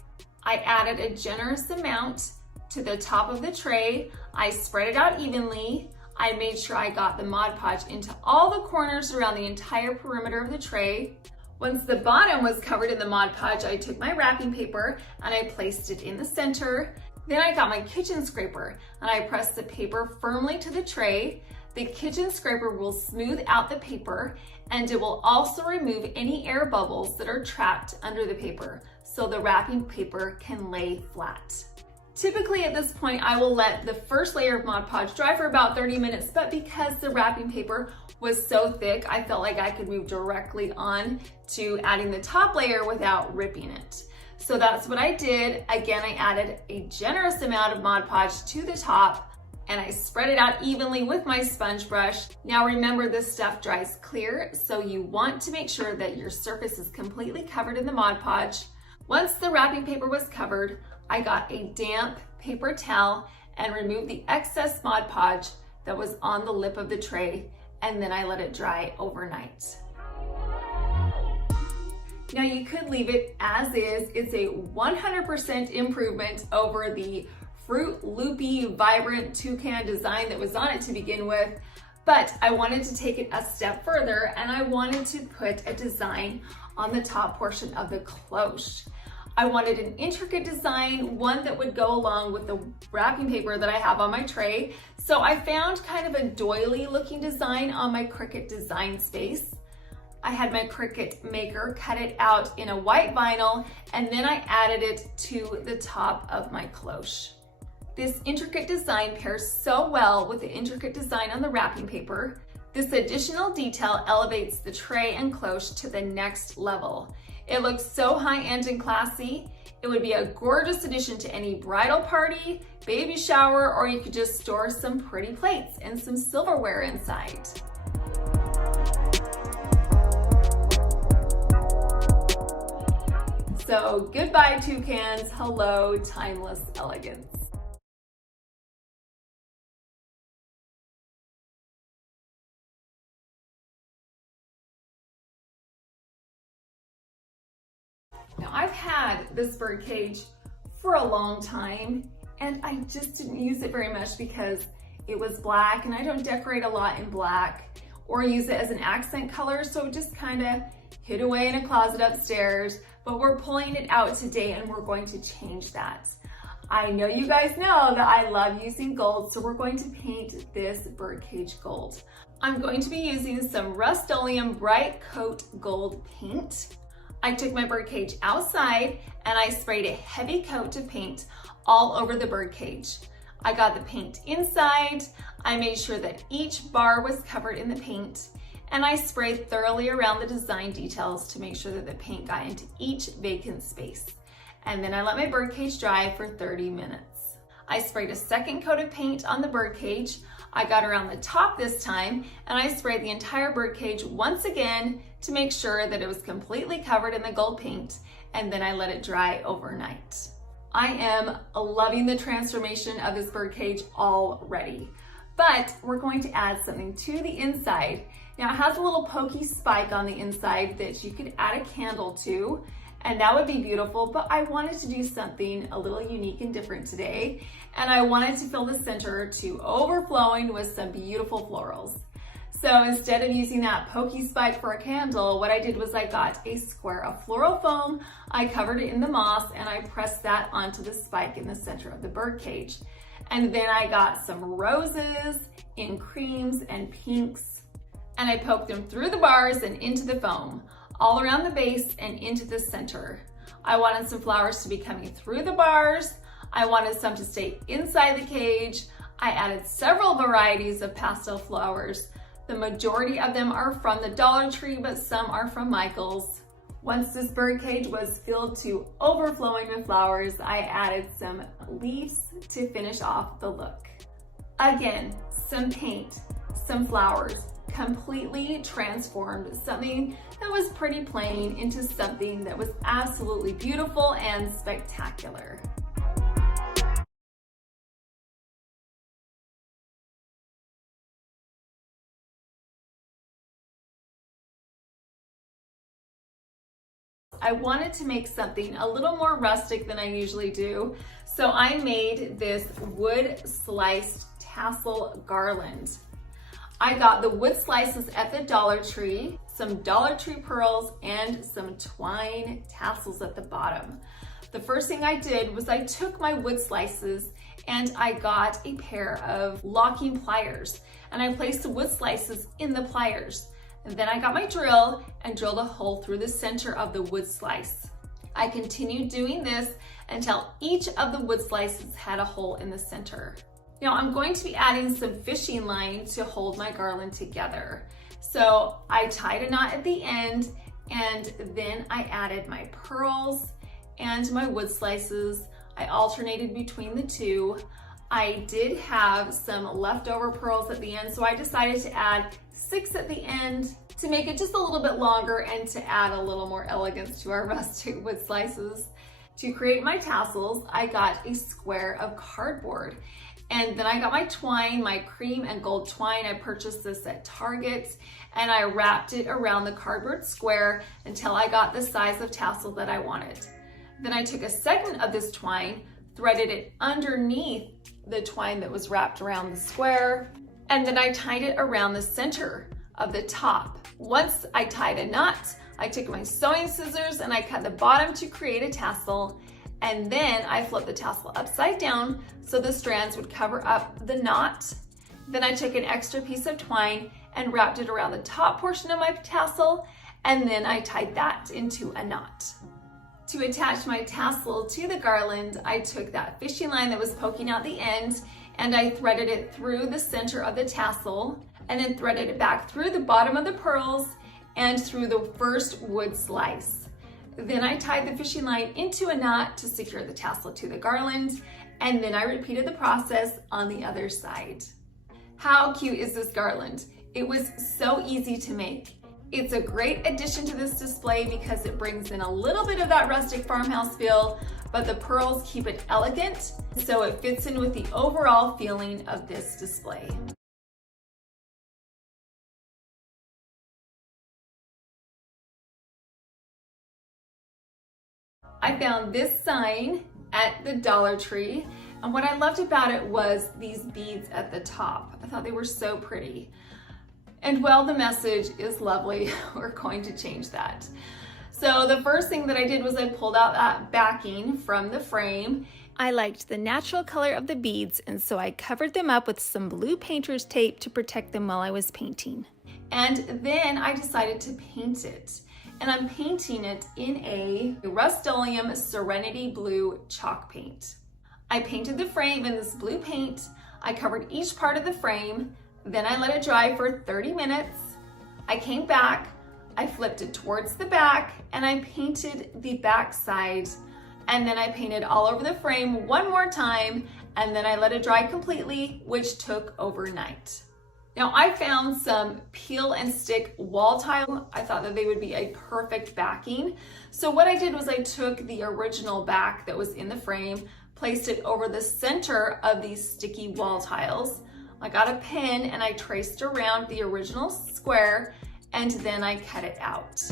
I added a generous amount to the top of the tray. I spread it out evenly. I made sure I got the Mod Podge into all the corners around the entire perimeter of the tray. Once the bottom was covered in the Mod Podge, I took my wrapping paper and I placed it in the center. Then I got my kitchen scraper and I pressed the paper firmly to the tray. The kitchen scraper will smooth out the paper and it will also remove any air bubbles that are trapped under the paper so the wrapping paper can lay flat. Typically at this point, I will let the first layer of Mod Podge dry for about 30 minutes, but because the wrapping paper was so thick, I felt like I could move directly on to adding the top layer without ripping it. So that's what I did. Again, I added a generous amount of Mod Podge to the top and I spread it out evenly with my sponge brush. Now remember, this stuff dries clear, so you want to make sure that your surface is completely covered in the Mod Podge. Once the wrapping paper was covered, I got a damp paper towel and removed the excess Mod Podge that was on the lip of the tray, and then I let it dry overnight. Now you could leave it as is. It's a 100% improvement over the fruit loopy vibrant toucan design that was on it to begin with, but I wanted to take it a step further and I wanted to put a design on the top portion of the cloche. I wanted an intricate design, one that would go along with the wrapping paper that I have on my tray. So I found kind of a doily looking design on my Cricut design space. I had my Cricut maker cut it out in a white vinyl, and then I added it to the top of my cloche. This intricate design pairs so well with the intricate design on the wrapping paper. This additional detail elevates the tray and cloche to the next level. It looks so high-end and classy. It would be a gorgeous addition to any bridal party, baby shower, or you could just store some pretty plates and some silverware inside. So goodbye toucans, hello timeless elegance. Now I've had this bird cage for a long time and I just didn't use it very much because it was black and I don't decorate a lot in black or use it as an accent color, so it just kind of hid away in a closet upstairs. But we're pulling it out today and we're going to change that. I know you guys know that I love using gold, so we're going to paint this birdcage gold. I'm going to be using some Rust-Oleum Bright Coat Gold paint. I took my birdcage outside and I sprayed a heavy coat of paint all over the birdcage. I got the paint inside, I made sure that each bar was covered in the paint, and I sprayed thoroughly around the design details to make sure that the paint got into each vacant space. And then I let my birdcage dry for 30 minutes. I sprayed a second coat of paint on the birdcage. I got around the top this time, and I sprayed the entire birdcage once again to make sure that it was completely covered in the gold paint, and then I let it dry overnight. I am loving the transformation of this birdcage already, but we're going to add something to the inside. Now it has a little pokey spike on the inside that you could add a candle to, and that would be beautiful, but I wanted to do something a little unique and different today, and I wanted to fill the center to overflowing with some beautiful florals. So instead of using that pokey spike for a candle, what I did was I got a square of floral foam, I covered it in the moss, and I pressed that onto the spike in the center of the birdcage. And then I got some roses in creams and pinks, and I poked them through the bars and into the foam, all around the base and into the center. I wanted some flowers to be coming through the bars. I wanted some to stay inside the cage. I added several varieties of pastel flowers. The majority of them are from the Dollar Tree, but some are from Michael's. Once this birdcage was filled to overflowing with flowers, I added some leaves to finish off the look. Again, some paint, some flowers, completely transformed something that was pretty plain into something that was absolutely beautiful and spectacular. I wanted to make something a little more rustic than I usually do, so I made this wood sliced tassel garland. I got the wood slices at the Dollar Tree, some Dollar Tree pearls, and some twine tassels at the bottom. The first thing I did was I took my wood slices and I got a pair of locking pliers, and I placed the wood slices in the pliers. And then I got my drill and drilled a hole through the center of the wood slice. I continued doing this until each of the wood slices had a hole in the center. Now I'm going to be adding some fishing line to hold my garland together. So I tied a knot at the end, and then I added my pearls and my wood slices. I alternated between the two. I did have some leftover pearls at the end, so I decided to add 6 at the end to make it just a little bit longer and to add a little more elegance to our rustic wood slices. To create my tassels, I got a square of cardboard. And then I got my twine, my cream and gold twine. I purchased this at Target, and I wrapped it around the cardboard square until I got the size of tassel that I wanted. Then I took a second of this twine, threaded it underneath the twine that was wrapped around the square, and then I tied it around the center of the top. Once I tied a knot, I took my sewing scissors and I cut the bottom to create a tassel, and then I flipped the tassel upside down so the strands would cover up the knot. Then I took an extra piece of twine and wrapped it around the top portion of my tassel, and then I tied that into a knot. To attach my tassel to the garland, I took that fishing line that was poking out the end and I threaded it through the center of the tassel, and then threaded it back through the bottom of the pearls and through the first wood slice. Then I tied the fishing line into a knot to secure the tassel to the garland, and then I repeated the process on the other side. How cute is this garland? It was so easy to make. It's a great addition to this display because it brings in a little bit of that rustic farmhouse feel, but the pearls keep it elegant, so it fits in with the overall feeling of this display. I found this sign at the Dollar Tree, and what I loved about it was these beads at the top. I thought they were so pretty. And well, the message is lovely. We're going to change that. So the first thing that I did was I pulled out that backing from the frame. I liked the natural color of the beads, and so I covered them up with some blue painter's tape to protect them while I was painting. And then I decided to paint it. And I'm painting it in a Rust-Oleum Serenity Blue chalk paint. I painted the frame in this blue paint. I covered each part of the frame. Then I let it dry for 30 minutes. I came back, I flipped it towards the back, and I painted the back side. And then I painted all over the frame one more time, and then I let it dry completely, which took overnight. Now I found some peel and stick wall tile. I thought that they would be a perfect backing. So what I did was I took the original back that was in the frame, placed it over the center of these sticky wall tiles. I got a pen and I traced around the original square, and then I cut it out.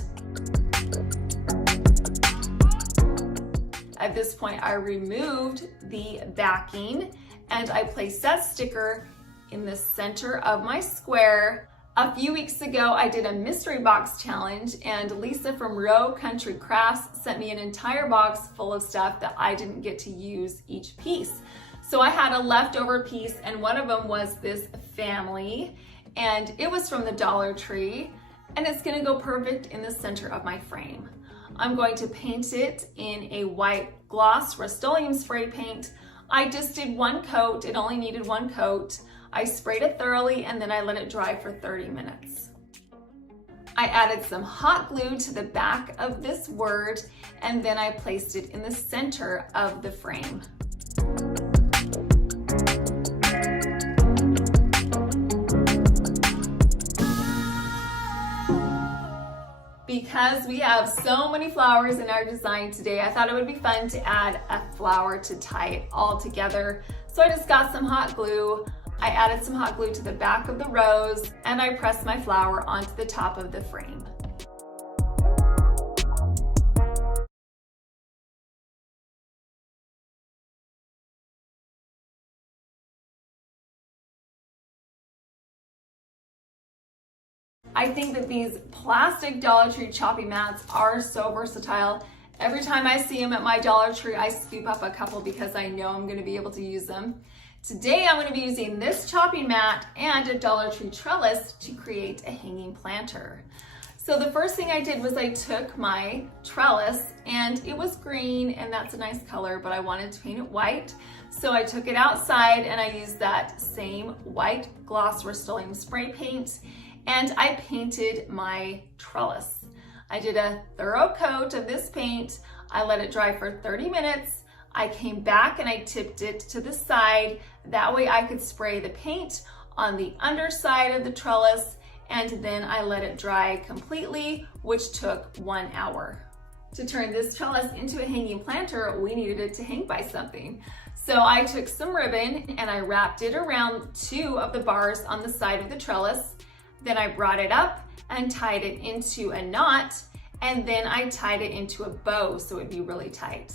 At this point, I removed the backing and I placed that sticker in the center of my square. A few weeks ago, I did a mystery box challenge, and Lisa from Row Country Crafts sent me an entire box full of stuff that I didn't get to use each piece. So I had a leftover piece, and one of them was this family, and it was from the Dollar Tree, and it's gonna go perfect in the center of my frame. I'm going to paint it in a white gloss Rust-Oleum spray paint. I just did one coat, it only needed one coat. I sprayed it thoroughly and then I let it dry for 30 minutes. I added some hot glue to the back of this word, and then I placed it in the center of the frame. Because we have so many flowers in our design today, I thought it would be fun to add a flower to tie it all together. So I just got some hot glue. I added some hot glue to the back of the rose, and I pressed my flower onto the top of the frame. I think that these plastic Dollar Tree chopping mats are so versatile. Every time I see them at my Dollar Tree, I scoop up a couple because I know I'm going to be able to use them. Today I'm going to be using this chopping mat and a Dollar Tree trellis to create a hanging planter. So the first thing I did was I took my trellis, and it was green, and that's a nice color, but I wanted to paint it white. So I took it outside and I used that same white gloss Rust-Oleum spray paint, and I painted my trellis. I did a thorough coat of this paint. I let it dry for 30 minutes. I came back and I tipped it to the side. That way I could spray the paint on the underside of the trellis and then I let it dry completely, which took 1 hour. To turn this trellis into a hanging planter, we needed it to hang by something. So I took some ribbon and I wrapped it around 2 of the bars on the side of the trellis. Then I brought it up and tied it into a knot, and then I tied it into a bow so it'd be really tight.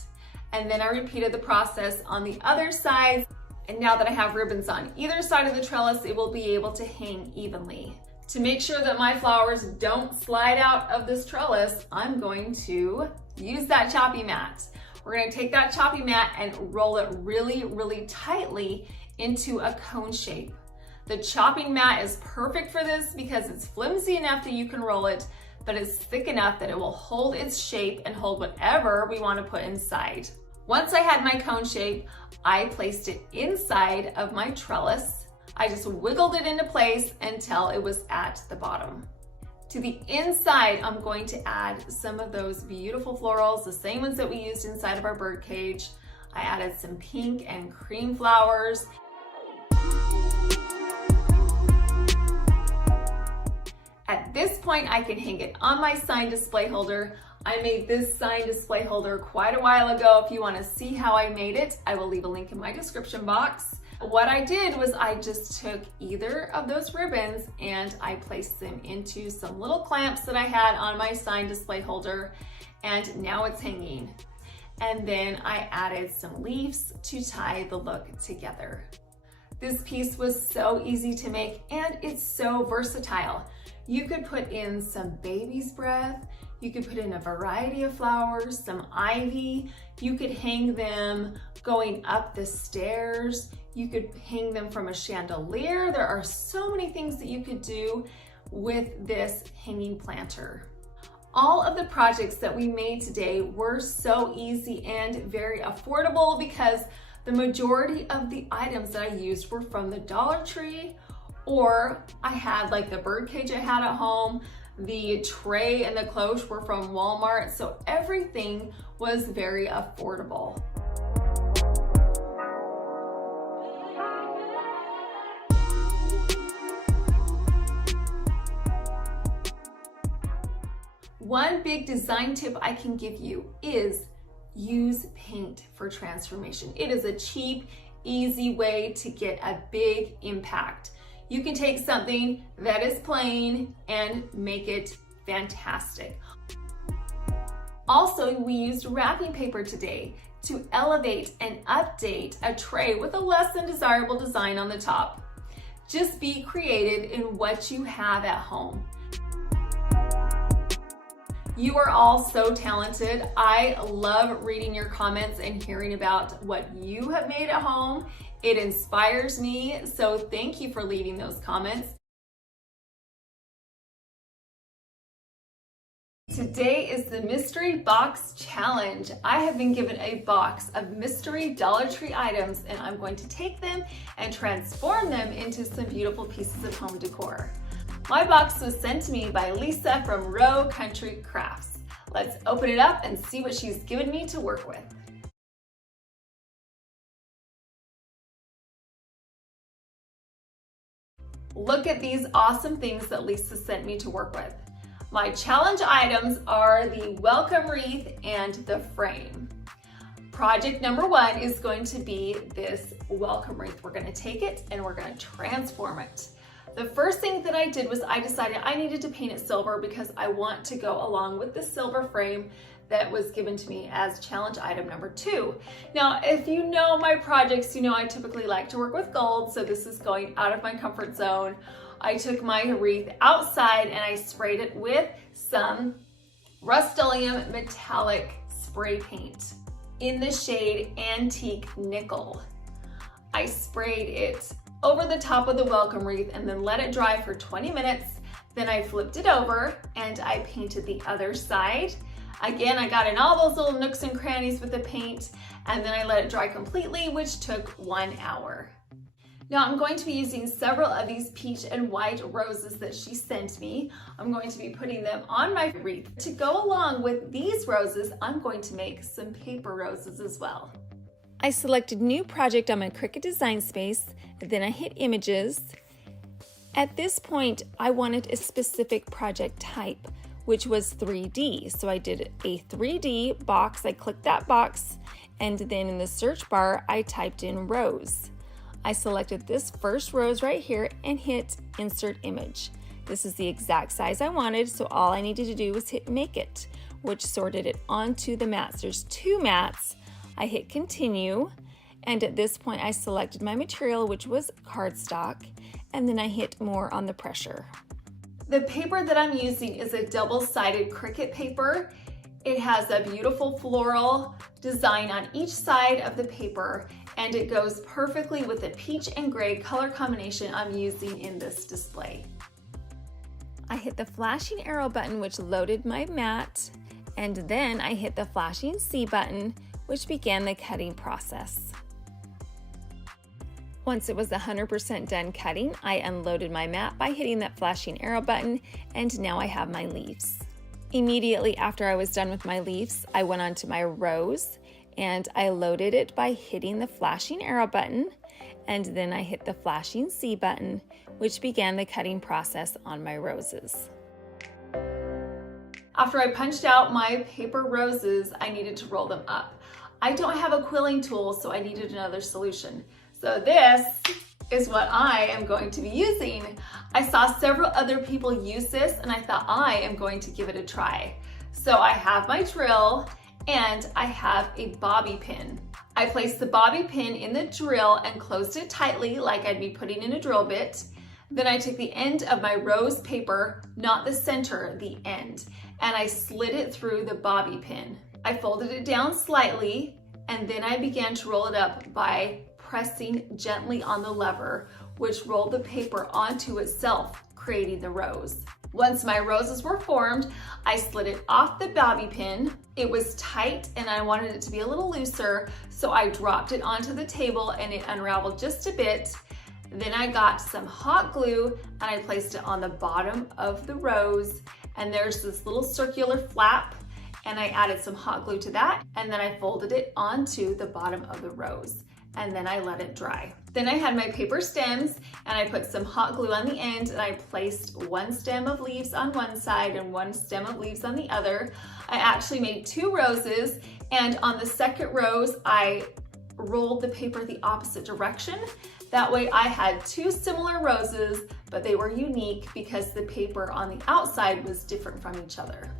And then I repeated the process on the other side. And now that I have ribbons on either side of the trellis, it will be able to hang evenly. To make sure that my flowers don't slide out of this trellis, I'm going to use that choppy mat. We're going to take that choppy mat and roll it really, really tightly into a cone shape. The chopping mat is perfect for this because it's flimsy enough that you can roll it, but it's thick enough that it will hold its shape and hold whatever we want to put inside. Once I had my cone shape, I placed it inside of my trellis. I just wiggled it into place until it was at the bottom. To the inside, I'm going to add some of those beautiful florals, the same ones that we used inside of our bird cage. I added some pink and cream flowers. At this point, I can hang it on my sign display holder. I made this sign display holder quite a while ago. If you want to see how I made it, I will leave a link in my description box. What I did was I just took either of those ribbons and I placed them into some little clamps that I had on my sign display holder, and now it's hanging. And then I added some leaves to tie the look together. This piece was so easy to make and it's so versatile. You could put in some baby's breath, you could put in a variety of flowers, some ivy, you could hang them going up the stairs, you could hang them from a chandelier. There are so many things that you could do with this hanging planter. All of the projects that we made today were so easy and very affordable because the majority of the items that I used were from the Dollar Tree, or I had like the bird cage I had at home, the tray and the cloche were from Walmart, so everything was very affordable. One big design tip I can give you is use paint for transformation. It is a cheap, easy way to get a big impact. You can take something that is plain and make it fantastic. Also, we used wrapping paper today to elevate and update a tray with a less than desirable design on the top. Just be creative in what you have at home. You are all so talented. I love reading your comments and hearing about what you have made at home. It inspires me, so thank you for leaving those comments. Today is the Mystery Box Challenge. I have been given a box of mystery Dollar Tree items, and I'm going to take them and transform them into some beautiful pieces of home decor. My box was sent to me by Lisa from Row Country Crafts. Let's open it up and see what she's given me to work with. Look at these awesome things that Lisa sent me to work with. My challenge items are the welcome wreath and the frame. Project number 1 is going to be this welcome wreath. We're going to take it and we're going to transform it. The first thing that I did was I decided I needed to paint it silver because I want to go along with the silver frame that was given to me as challenge item number 2. Now, if you know my projects, you know I typically like to work with gold, so this is going out of my comfort zone. I took my wreath outside and I sprayed it with some Rust-Oleum metallic spray paint in the shade Antique Nickel. I sprayed it over the top of the welcome wreath and then let it dry for 20 minutes. Then I flipped it over and I painted the other side. Again, I got in all those little nooks and crannies with the paint, and then I let it dry completely, which took 1 hour. Now I'm going to be using several of these peach and white roses that she sent me. I'm going to be putting them on my wreath. To go along with these roses, I'm going to make some paper roses as well. I selected New Project on my Cricut Design Space, then I hit Images, At this point, I wanted a specific project type, which was 3D. So I did a 3D box. I clicked that box, and then in the search bar, I typed in rose. I selected this first rose right here and hit Insert Image. This is the exact size I wanted, so all I needed to do was hit Make It, which sorted it onto the mats. There's 2 mats. I hit Continue, and at this point I selected my material, which was cardstock, and then I hit More on the pressure. The paper that I'm using is a double-sided Cricut paper. It has a beautiful floral design on each side of the paper, and it goes perfectly with the peach and gray color combination I'm using in this display. I hit the flashing arrow button, which loaded my mat, and then I hit the flashing C button, which began the cutting process. Once it was 100% done cutting, I unloaded my mat by hitting that flashing arrow button, and now I have my leaves. Immediately after I was done with my leaves, I went on to my rose, and I loaded it by hitting the flashing arrow button, and then I hit the flashing C button, which began the cutting process on my roses. After I punched out my paper roses, I needed to roll them up. I don't have a quilling tool, so I needed another solution. So this is what I am going to be using. I saw several other people use this, and I thought I am going to give it a try. So I have my drill, and I have a bobby pin. I placed the bobby pin in the drill and closed it tightly like I'd be putting in a drill bit. Then I took the end of my rose paper, not the center, the end, and I slid it through the bobby pin. I folded it down slightly, and then I began to roll it up by pressing gently on the lever, which rolled the paper onto itself, creating the rose. Once my roses were formed, I slid it off the bobby pin. It was tight and I wanted it to be a little looser, so I dropped it onto the table and it unraveled just a bit. Then I got some hot glue and I placed it on the bottom of the rose, and there's this little circular flap, and I added some hot glue to that, and then I folded it onto the bottom of the rose, and then I let it dry. Then I had my paper stems, and I put some hot glue on the end, and I placed one stem of leaves on one side and one stem of leaves on the other. I actually made 2 roses, and on the second rose, I rolled the paper the opposite direction. That way I had 2 similar roses, but they were unique because the paper on the outside was different from each other.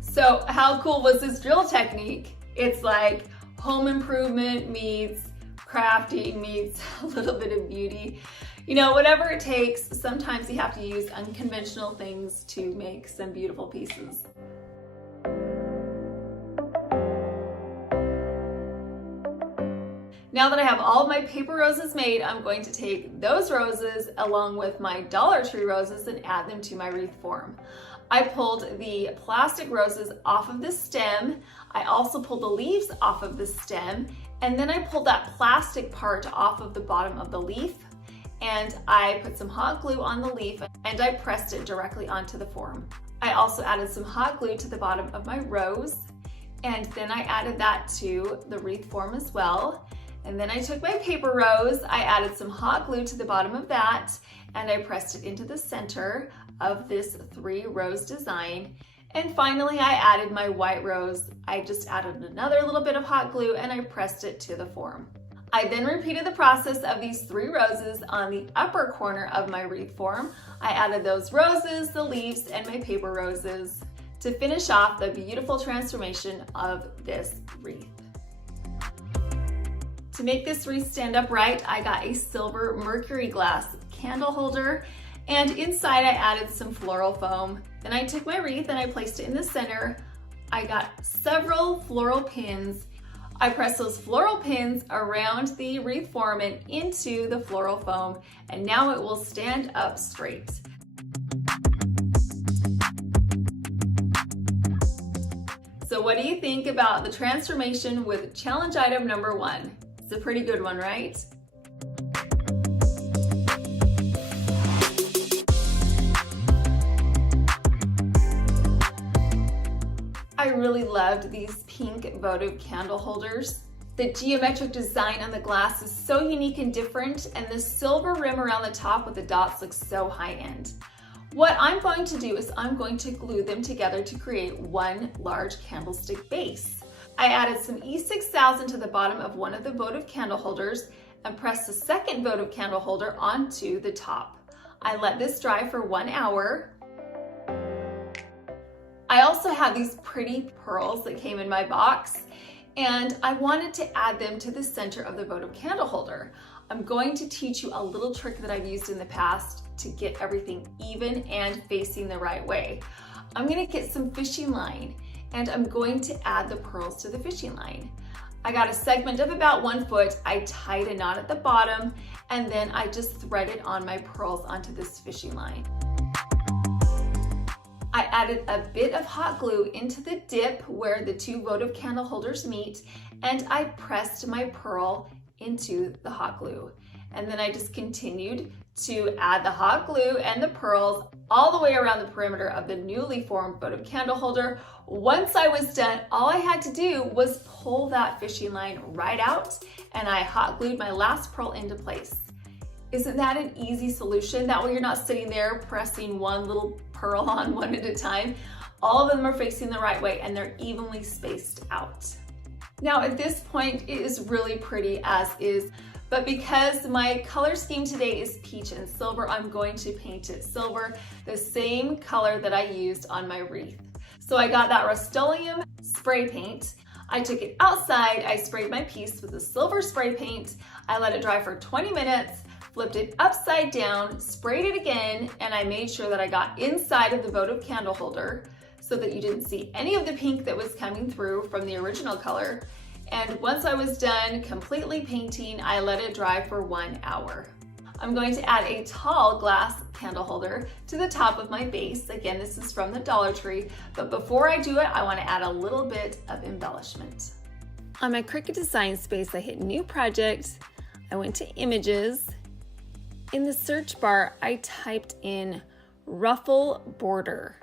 So how cool was this drill technique? It's like home improvement meets crafting meets a little bit of beauty. You know, whatever it takes, sometimes you have to use unconventional things to make some beautiful pieces. Now that I have all of my paper roses made, I'm going to take those roses along with my Dollar Tree roses and add them to my wreath form. I pulled the plastic roses off of the stem. I also pulled the leaves off of the stem, and then I pulled that plastic part off of the bottom of the leaf, and I put some hot glue on the leaf and I pressed it directly onto the form. I also added some hot glue to the bottom of my rose, and then I added that to the wreath form as well. And then I took my paper rose, I added some hot glue to the bottom of that, and I pressed it into the center of this 3-rose design. And finally, I added my white rose. I just added another little bit of hot glue and I pressed it to the form. I then repeated the process of these 3 roses on the upper corner of my wreath form. I added those roses, the leaves, and my paper roses to finish off the beautiful transformation of this wreath. To make this wreath stand upright, I got a silver mercury glass candle holder, and inside I added some floral foam. Then I took my wreath and I placed it in the center. I got several floral pins. I pressed those floral pins around the wreath form and into the floral foam, and now it will stand up straight. So what do you think about the transformation with challenge item number 1? It's a pretty good one, right? I really loved these pink votive candle holders. The geometric design on the glass is so unique and different, and the silver rim around the top with the dots looks so high-end. What I'm going to do is I'm going to glue them together to create one large candlestick base. I added some E6000 to the bottom of one of the votive candle holders and pressed the second votive candle holder onto the top. I let this dry for 1 hour. I also have these pretty pearls that came in my box, and I wanted to add them to the center of the votive candle holder. I'm going to teach you a little trick that I've used in the past to get everything even and facing the right way. I'm going to get some fishing line, and I'm going to add the pearls to the fishing line. I got a segment of about 1 foot, I tied a knot at the bottom, and then I just threaded on my pearls onto this fishing line. I added a bit of hot glue into the dip where the two votive candle holders meet, and I pressed my pearl into the hot glue. And then I just continued to add the hot glue and the pearls all the way around the perimeter of the newly formed votive candle holder. Once I was done, all I had to do was pull that fishing line right out, and I hot glued my last pearl into place. Isn't that an easy solution? That way you're not sitting there pressing one little pearl on one at a time. All of them are facing the right way and they're evenly spaced out. Now at this point, it is really pretty as is, but because my color scheme today is peach and silver, I'm going to paint it silver, the same color that I used on my wreath. So I got that Rust-Oleum spray paint. I took it outside, I sprayed my piece with the silver spray paint, I let it dry for 20 minutes, flipped it upside down, sprayed it again, and I made sure that I got inside of the votive candle holder so that you didn't see any of the pink that was coming through from the original color. And once I was done completely painting, I let it dry for 1 hour. I'm going to add a tall glass candle holder to the top of my base. Again, this is from the Dollar Tree, but before I do it, I want to add a little bit of embellishment. On my Cricut design space, I hit New Project, I went to Images. In the search bar, I typed in ruffle border.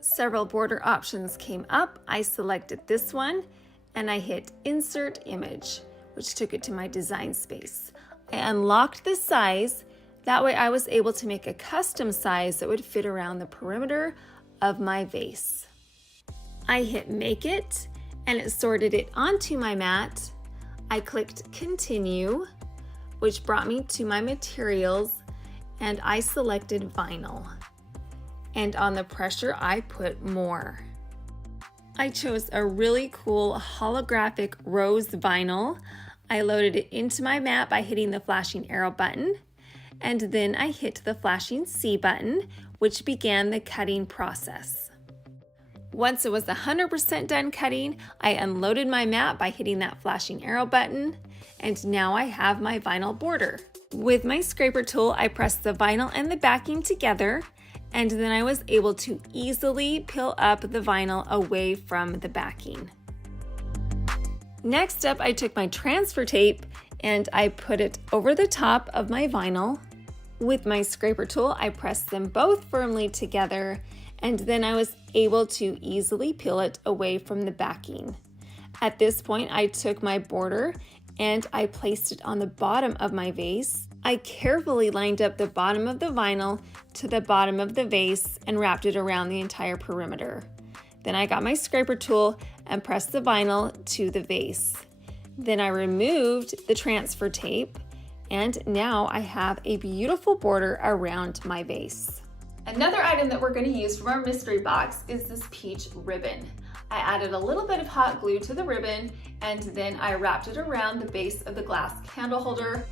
Several border options came up. I selected this one and I hit Insert Image, which took it to my design space. I unlocked the size. That way I was able to make a custom size that would fit around the perimeter of my vase. I hit Make It and it sorted it onto my mat. I clicked Continue, which brought me to my materials, and I selected vinyl. And on the pressure, I put more. I chose a really cool holographic rose vinyl. I loaded it into my mat by hitting the flashing arrow button, and then I hit the flashing C button, which began the cutting process. Once it was 100% done cutting, I unloaded my mat by hitting that flashing arrow button, and now I have my vinyl border. With my scraper tool, I pressed the vinyl and the backing together, and then I was able to easily peel up the vinyl away from the backing. Next up, I took my transfer tape and I put it over the top of my vinyl. With my scraper tool, I pressed them both firmly together, and then I was able to easily peel it away from the backing. At this point, I took my border and I placed it on the bottom of my vase. I carefully lined up the bottom of the vinyl to the bottom of the vase and wrapped it around the entire perimeter. Then I got my scraper tool and pressed the vinyl to the vase. Then I removed the transfer tape, and now I have a beautiful border around my vase. Another item that we're going to use from our mystery box is this peach ribbon. I added a little bit of hot glue to the ribbon, and then I wrapped it around the base of the glass candle holder.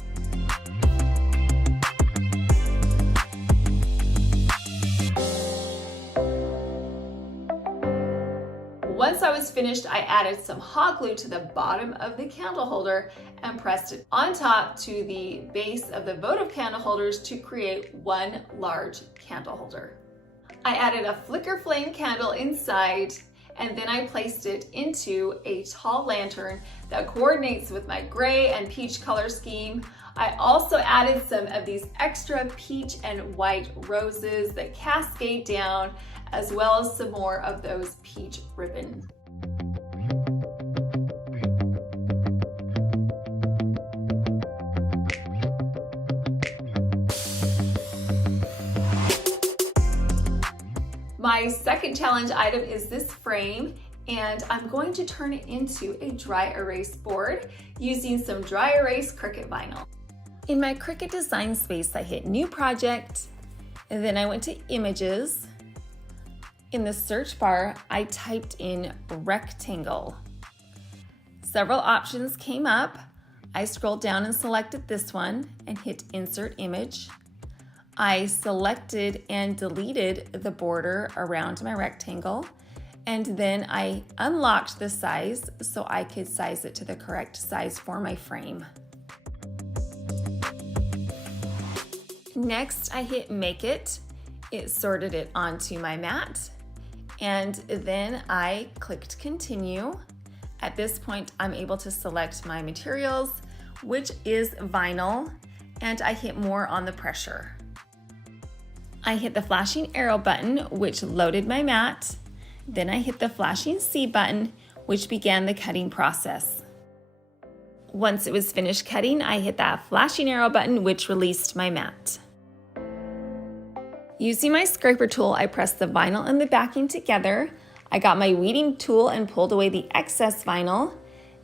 Once I was finished, I added some hot glue to the bottom of the candle holder and pressed it on top to the base of the votive candle holders to create one large candle holder. I added a flicker flame candle inside, and then I placed it into a tall lantern that coordinates with my gray and peach color scheme. I also added some of these extra peach and white roses that cascade down, as well as some more of those peach ribbon. My second challenge item is this frame, and I'm going to turn it into a dry erase board using some dry erase Cricut vinyl. In my Cricut design space, I hit New Project, and then I went to Images. In the search bar, I typed in rectangle. Several options came up. I scrolled down and selected this one and hit Insert Image. I selected and deleted the border around my rectangle, and then I unlocked the size so I could size it to the correct size for my frame. Next, I hit Make It. It sorted it onto my mat, and then I clicked Continue. At this point, I'm able to select my materials, which is vinyl, and I hit More on the pressure. I hit the flashing arrow button, which loaded my mat. Then I hit the flashing C button, which began the cutting process. Once it was finished cutting, I hit that flashing arrow button, which released my mat. Using my scraper tool, I pressed the vinyl and the backing together. I got my weeding tool and pulled away the excess vinyl.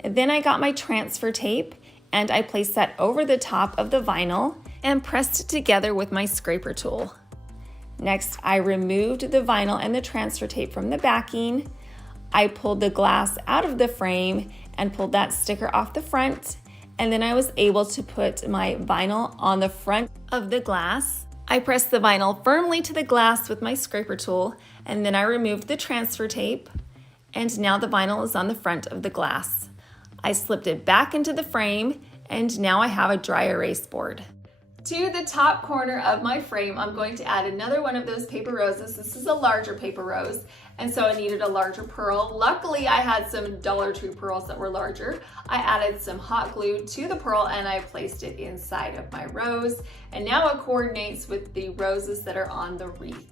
Then I got my transfer tape and I placed that over the top of the vinyl and pressed it together with my scraper tool. Next, I removed the vinyl and the transfer tape from the backing. I pulled the glass out of the frame and pulled that sticker off the front, and then I was able to put my vinyl on the front of the glass. I pressed the vinyl firmly to the glass with my scraper tool, and then I removed the transfer tape, and now the vinyl is on the front of the glass. I slipped it back into the frame, and now I have a dry erase board. To the top corner of my frame, I'm going to add another one of those paper roses. This is a larger paper rose, and so I needed a larger pearl. Luckily, I had some Dollar Tree pearls that were larger. I added some hot glue to the pearl and I placed it inside of my rose, and now it coordinates with the roses that are on the wreath.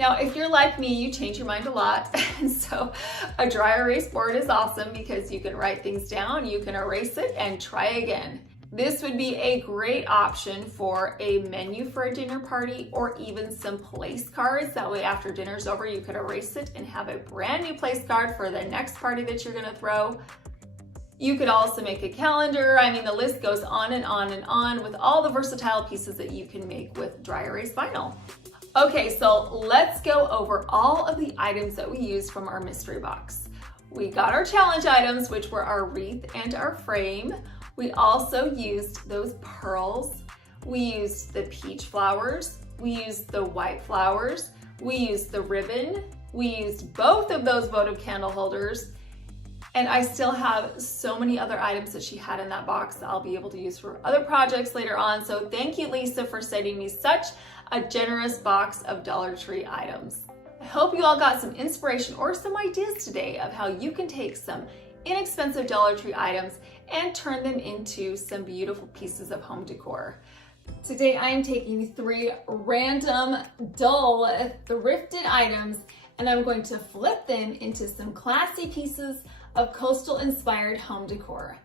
Now, if you're like me, you change your mind a lot, and so a dry erase board is awesome because you can write things down, you can erase it, and try again. This would be a great option for a menu for a dinner party or even some place cards. That way after dinner's over, you could erase it and have a brand new place card for the next party that you're gonna throw. You could also make a calendar. I mean, the list goes on and on and on with all the versatile pieces that you can make with dry erase vinyl. Okay, so let's go over all of the items that we used from our mystery box. We got our challenge items, which were our wreath and our frame. We also used those pearls. We used the peach flowers. We used the white flowers. We used the ribbon. We used both of those votive candle holders. And I still have so many other items that she had in that box that I'll be able to use for other projects later on. So thank you, Lisa, for sending me such a generous box of Dollar Tree items. I hope you all got some inspiration or some ideas today of how you can take some inexpensive Dollar Tree items and turn them into some beautiful pieces of home decor. Today I am taking 3 random, dull, thrifted items and I'm going to flip them into some classy pieces of coastal inspired home decor.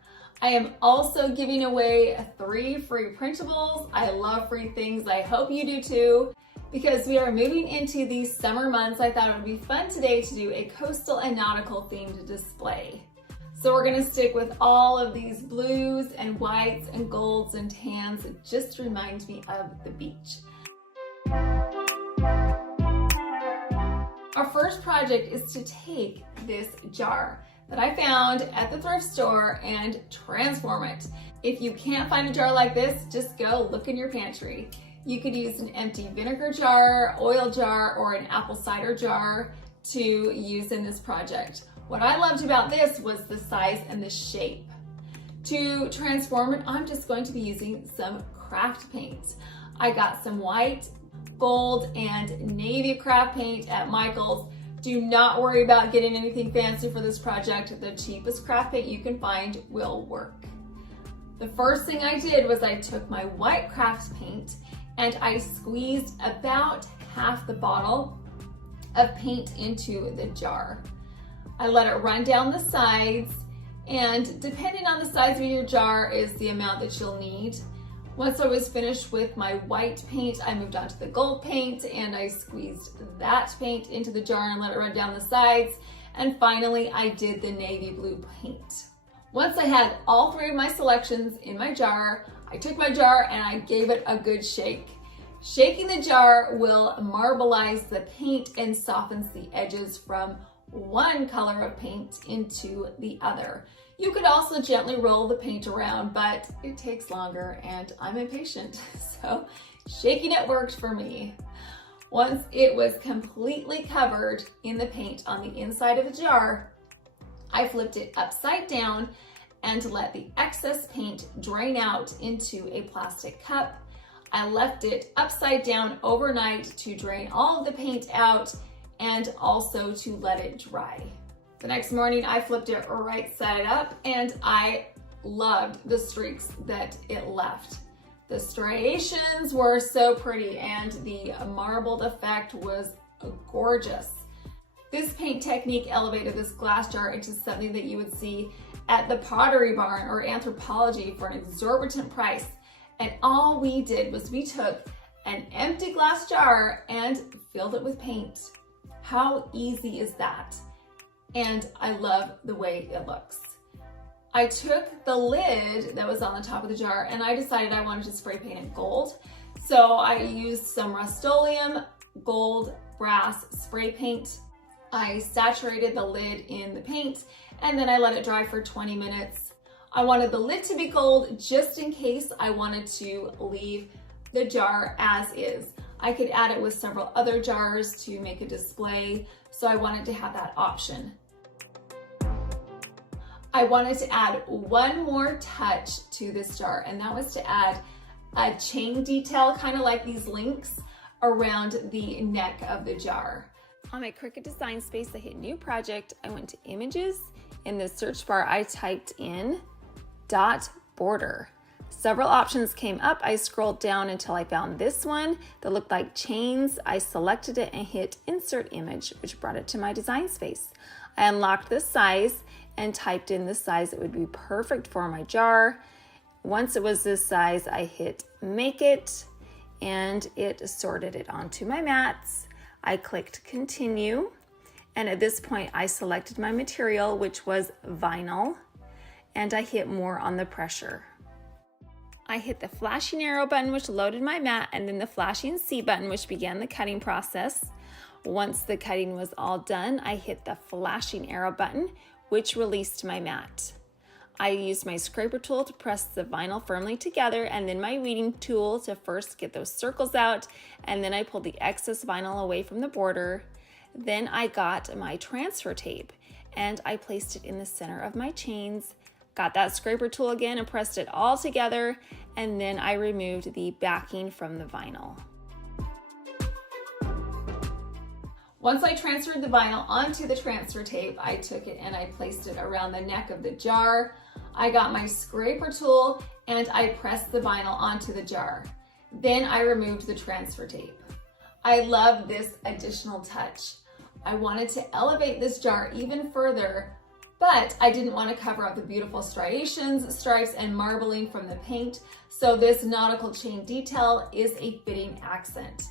I am also giving away 3 free printables. I love free things. I hope you do too. Because we are moving into these summer months, I thought it would be fun today to do a coastal and nautical themed display. So we're gonna stick with all of these blues and whites and golds and tans. It just reminds me of the beach. Our first project is to take this jar that I found at the thrift store and transform it. If you can't find a jar like this, just go look in your pantry. You could use an empty vinegar jar, oil jar, or an apple cider jar to use in this project. What I loved about this was the size and the shape. To transform it, I'm just going to be using some craft paint. I got some white, gold, and navy craft paint at Michael's. Do not worry about getting anything fancy for this project. The cheapest craft paint you can find will work. The first thing I did was I took my white craft paint and I squeezed about half the bottle of paint into the jar. I let it run down the sides, and depending on the size of your jar is the amount that you'll need. Once I was finished with my white paint, I moved on to the gold paint and I squeezed that paint into the jar and let it run down the sides. And finally, I did the navy blue paint. Once I had all three of my selections in my jar, I took my jar and I gave it a good shake. Shaking the jar will marbleize the paint and softens the edges from one color of paint into the other. You could also gently roll the paint around, but it takes longer and I'm impatient, so shaking it worked for me. Once it was completely covered in the paint on the inside of the jar, I flipped it upside down and let the excess paint drain out into a plastic cup. I left it upside down overnight to drain all of the paint out and also to let it dry. The next morning, I flipped it right side up and I loved the streaks that it left. The striations were so pretty and the marbled effect was gorgeous. This paint technique elevated this glass jar into something that you would see at the Pottery Barn or Anthropology for an exorbitant price. And all we did was we took an empty glass jar and filled it with paint. How easy is that? And I love the way it looks. I took the lid that was on the top of the jar and I decided I wanted to spray paint it gold. So I used some Rust-Oleum gold brass spray paint. I saturated the lid in the paint and then I let it dry for 20 minutes. I wanted the lid to be gold just in case I wanted to leave the jar as is. I could add it with several other jars to make a display, so I wanted to have that option. I wanted to add one more touch to this jar, and that was to add a chain detail, kind of like these links around the neck of the jar. On my Cricut design space, I hit new project. I went to images. In the search bar, I typed in dot border. Several options came up. I scrolled down until I found this one that looked like chains. I selected it and hit insert image, which brought it to my design space. I unlocked the size and typed in the size that would be perfect for my jar. Once it was this size, I hit make it and it sorted it onto my mats. I clicked continue. And at this point I selected my material, which was vinyl, and I hit more on the pressure. I hit the flashing arrow button, which loaded my mat, and then the flashing C button, which began the cutting process. Once the cutting was all done, I hit the flashing arrow button, which released my mat. I used my scraper tool to press the vinyl firmly together, and then my weeding tool to first get those circles out, and then I pulled the excess vinyl away from the border. Then I got my transfer tape, and I placed it in the center of my chains. Got that scraper tool again and pressed it all together, and then I removed the backing from the vinyl. Once I transferred the vinyl onto the transfer tape, I took it and I placed it around the neck of the jar. I got my scraper tool and I pressed the vinyl onto the jar. Then I removed the transfer tape. I love this additional touch. I wanted to elevate this jar even further, but I didn't want to cover up the beautiful striations, stripes, and marbling from the paint, so this nautical chain detail is a fitting accent.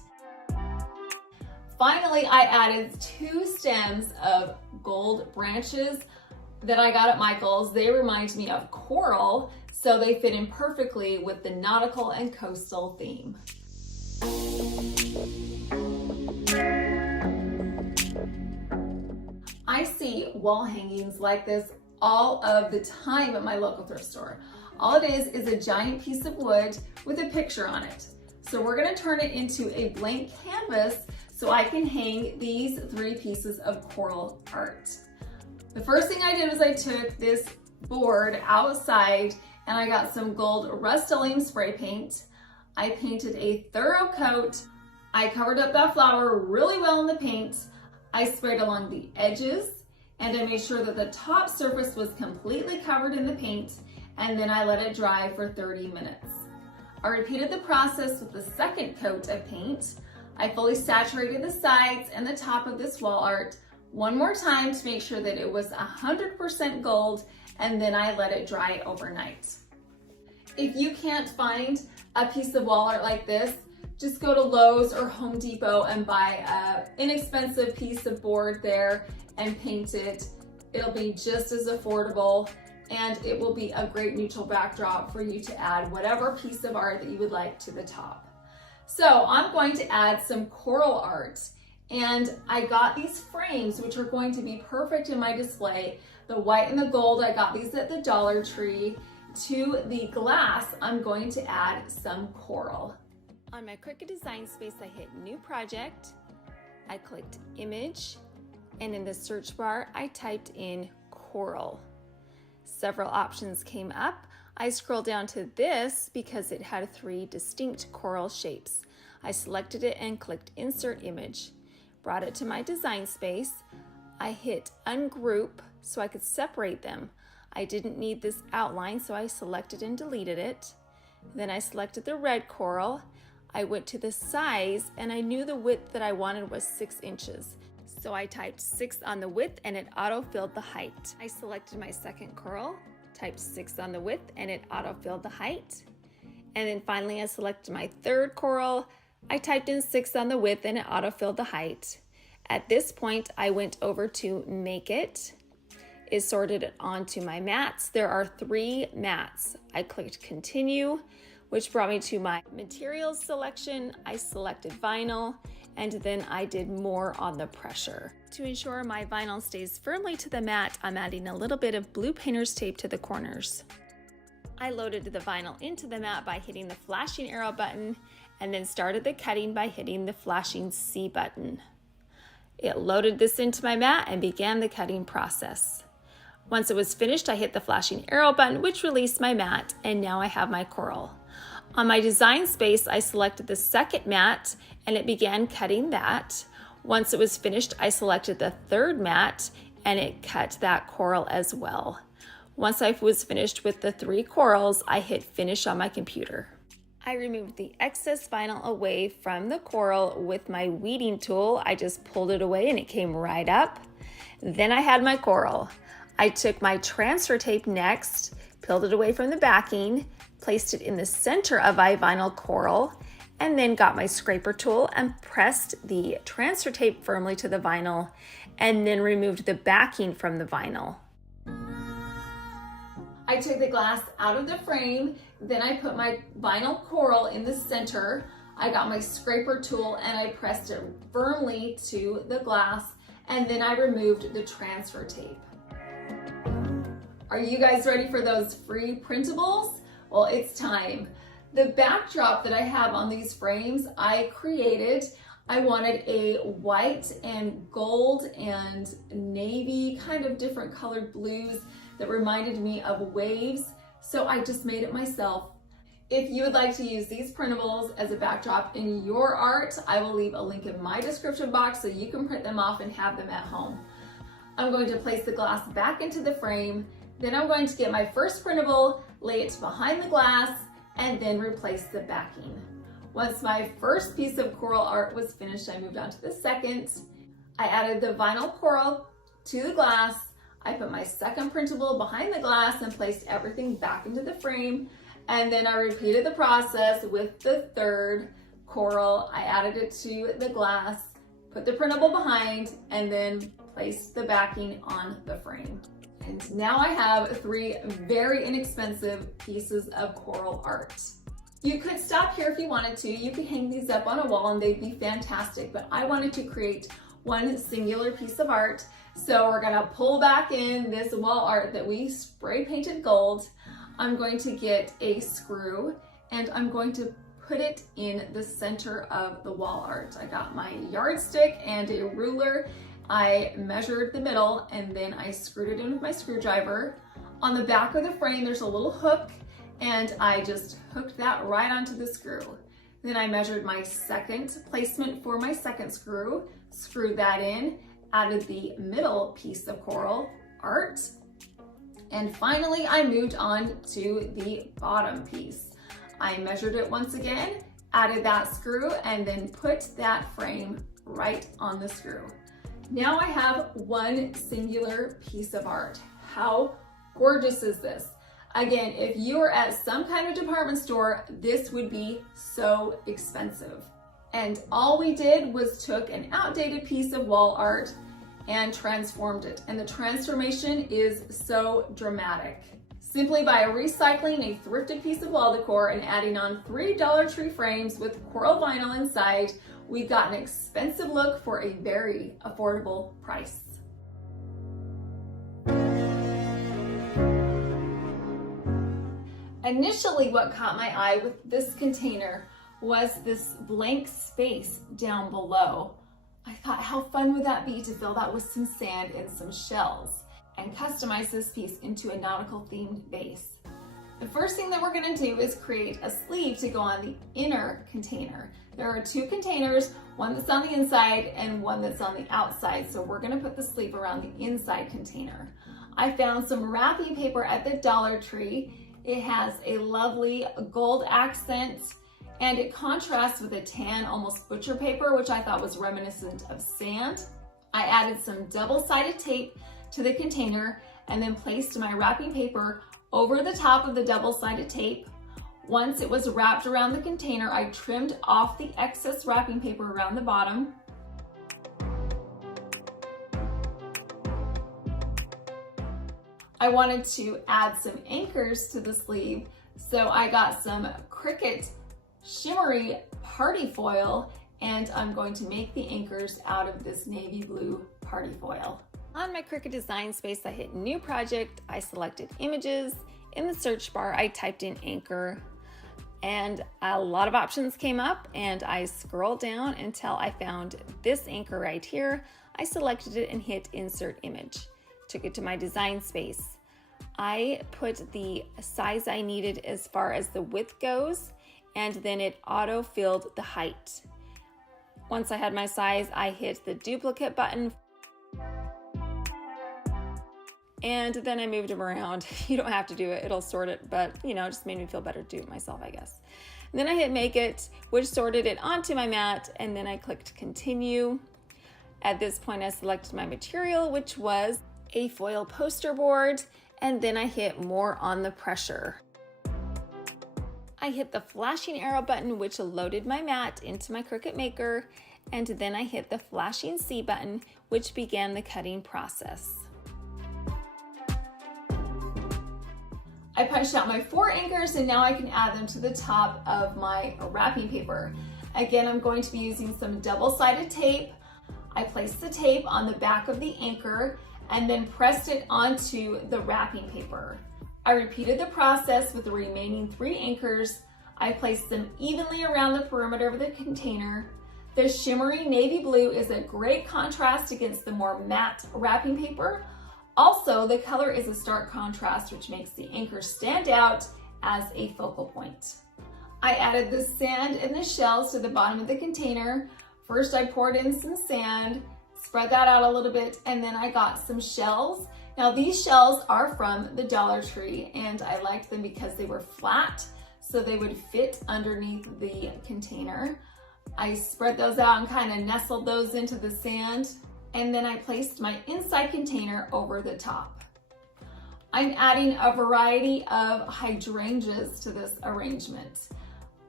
Finally, I added 2 stems of gold branches that I got at Michael's. They remind me of coral, so they fit in perfectly with the nautical and coastal theme. I see wall hangings like this all of the time at my local thrift store. All it is a giant piece of wood with a picture on it. So we're gonna turn it into a blank canvas so I can hang these 3 pieces of coral art. The first thing I did was I took this board outside and I got some gold Rust-Oleum spray paint. I painted a thorough coat. I covered up that flower really well in the paint. I sprayed along the edges and I made sure that the top surface was completely covered in the paint, and then I let it dry for 30 minutes. I repeated the process with the second coat of paint. I fully saturated the sides and the top of this wall art one more time to make sure that it was 100% gold, and then I let it dry overnight. If you can't find a piece of wall art like this, just go to Lowe's or Home Depot and buy an inexpensive piece of board there and paint it. It'll be just as affordable, and it will be a great neutral backdrop for you to add whatever piece of art that you would like to the top. So I'm going to add some coral art, and I got these frames which are going to be perfect in my display. The white and the gold, I got these at the Dollar Tree. To the glass, I'm going to add some coral. On my Cricut design space, I hit New Project, I clicked Image, and in the search bar, I typed in coral. Several options came up. I scrolled down to this because it had 3 distinct coral shapes. I selected it and clicked Insert Image. Brought it to my design space. I hit Ungroup so I could separate them. I didn't need this outline, so I selected and deleted it. Then I selected the red coral. I went to the size, and I knew the width that I wanted was 6 inches. So I typed 6 on the width, and it auto-filled the height. I selected my second coral, typed 6 on the width, and it auto-filled the height. And then finally I selected my third coral. I typed in 6 on the width, and it auto-filled the height. At this point, I went over to Make It. It sorted it onto my mats. There are 3 mats. I clicked Continue, which brought me to my materials selection. I selected vinyl, and then I did more on the pressure. To ensure my vinyl stays firmly to the mat, I'm adding a little bit of blue painter's tape to the corners. I loaded the vinyl into the mat by hitting the flashing arrow button, and then started the cutting by hitting the flashing C button. It loaded this into my mat and began the cutting process. Once it was finished, I hit the flashing arrow button, which released my mat, and now I have my coral. On my design space, I selected the second mat, and it began cutting that. Once it was finished, I selected the third mat, and it cut that coral as well. Once I was finished with the 3 corals, I hit Finish on my computer. I removed the excess vinyl away from the coral with my weeding tool. I just pulled it away and it came right up. Then I had my coral. I took my transfer tape next, peeled it away from the backing, placed it in the center of my vinyl coral, and then got my scraper tool and pressed the transfer tape firmly to the vinyl, and then removed the backing from the vinyl. I took the glass out of the frame, then I put my vinyl coral in the center. I got my scraper tool and I pressed it firmly to the glass, and then I removed the transfer tape. Are you guys ready for those free printables? Well, it's time. The backdrop that I have on these frames, I created. I wanted a white and gold and navy, kind of different colored blues that reminded me of waves, so I just made it myself. If you would like to use these printables as a backdrop in your art, I will leave a link in my description box so you can print them off and have them at home. I'm going to place the glass back into the frame, then I'm going to get my first printable, lay it behind the glass, and then replace the backing. Once my first piece of coral art was finished, I moved on to the second. I added the vinyl coral to the glass. I put my second printable behind the glass and placed everything back into the frame. And then I repeated the process with the third coral. I added it to the glass, put the printable behind, and then placed the backing on the frame. And now I have 3 very inexpensive pieces of coral art. You could stop here if you wanted to. You could hang these up on a wall and they'd be fantastic, but I wanted to create one singular piece of art. So we're gonna pull back in this wall art that we spray painted gold. I'm going to get a screw and I'm going to put it in the center of the wall art. I got my yardstick and a ruler. I measured the middle and then I screwed it in with my screwdriver. On the back of the frame, there's a little hook and I just hooked that right onto the screw. Then I measured my second placement for my second screw, screwed that in, added the middle piece of coral art, and finally I moved on to the bottom piece. I measured it once again, added that screw, and then put that frame right on the screw. Now I have one singular piece of art. How gorgeous is this? Again, if you were at some kind of department store, this would be so expensive. And all we did was took an outdated piece of wall art and transformed it. And the transformation is so dramatic. Simply by recycling a thrifted piece of wall decor and adding on 3 Dollar Tree frames with coral vinyl inside, we got an expensive look for a very affordable price. Initially, what caught my eye with this container was this blank space down below. I thought, how fun would that be to fill that with some sand and some shells and customize this piece into a nautical themed base. The first thing that we're going to do is create a sleeve to go on the inner container. There are 2 containers, one that's on the inside and one that's on the outside. So we're going to put the sleeve around the inside container. I found some wrapping paper at the Dollar Tree. It has a lovely gold accent and it contrasts with a tan, almost butcher paper, which I thought was reminiscent of sand. I added some double-sided tape to the container and then placed my wrapping paper over the top of the double-sided tape. Once it was wrapped around the container, I trimmed off the excess wrapping paper around the bottom. I wanted to add some anchors to the sleeve, so I got some Cricut shimmery party foil, and I'm going to make the anchors out of this navy blue party foil. On my Cricut design space, I hit new project, I selected images. In the search bar, I typed in anchor, and a lot of options came up, and I scrolled down until I found this anchor right here. I selected it and hit insert image. Took it to my design space. I put the size I needed as far as the width goes, and then it auto-filled the height. Once I had my size, I hit the duplicate button, and then I moved them around. You don't have to do it, it'll sort it, but you know, it just made me feel better to do it myself, I guess. And then I hit make it, which sorted it onto my mat, and then I clicked continue. At this point, I selected my material, which was a foil poster board, and then I hit more on the pressure. I hit the flashing arrow button, which loaded my mat into my Cricut Maker, and then I hit the flashing C button, which began the cutting process. I punched out my 4 anchors, and now I can add them to the top of my wrapping paper. Again, I'm going to be using some double-sided tape. I placed the tape on the back of the anchor and then pressed it onto the wrapping paper. I repeated the process with the remaining 3 anchors. I placed them evenly around the perimeter of the container. The shimmery navy blue is a great contrast against the more matte wrapping paper. Also, the color is a stark contrast, which makes the anchor stand out as a focal point. I added the sand and the shells to the bottom of the container. First, I poured in some sand, spread that out a little bit, and then I got some shells. Now, these shells are from the Dollar Tree, and I liked them because they were flat, so they would fit underneath the container. I spread those out and kind of nestled those into the sand, and then I placed my inside container over the top. I'm adding a variety of hydrangeas to this arrangement.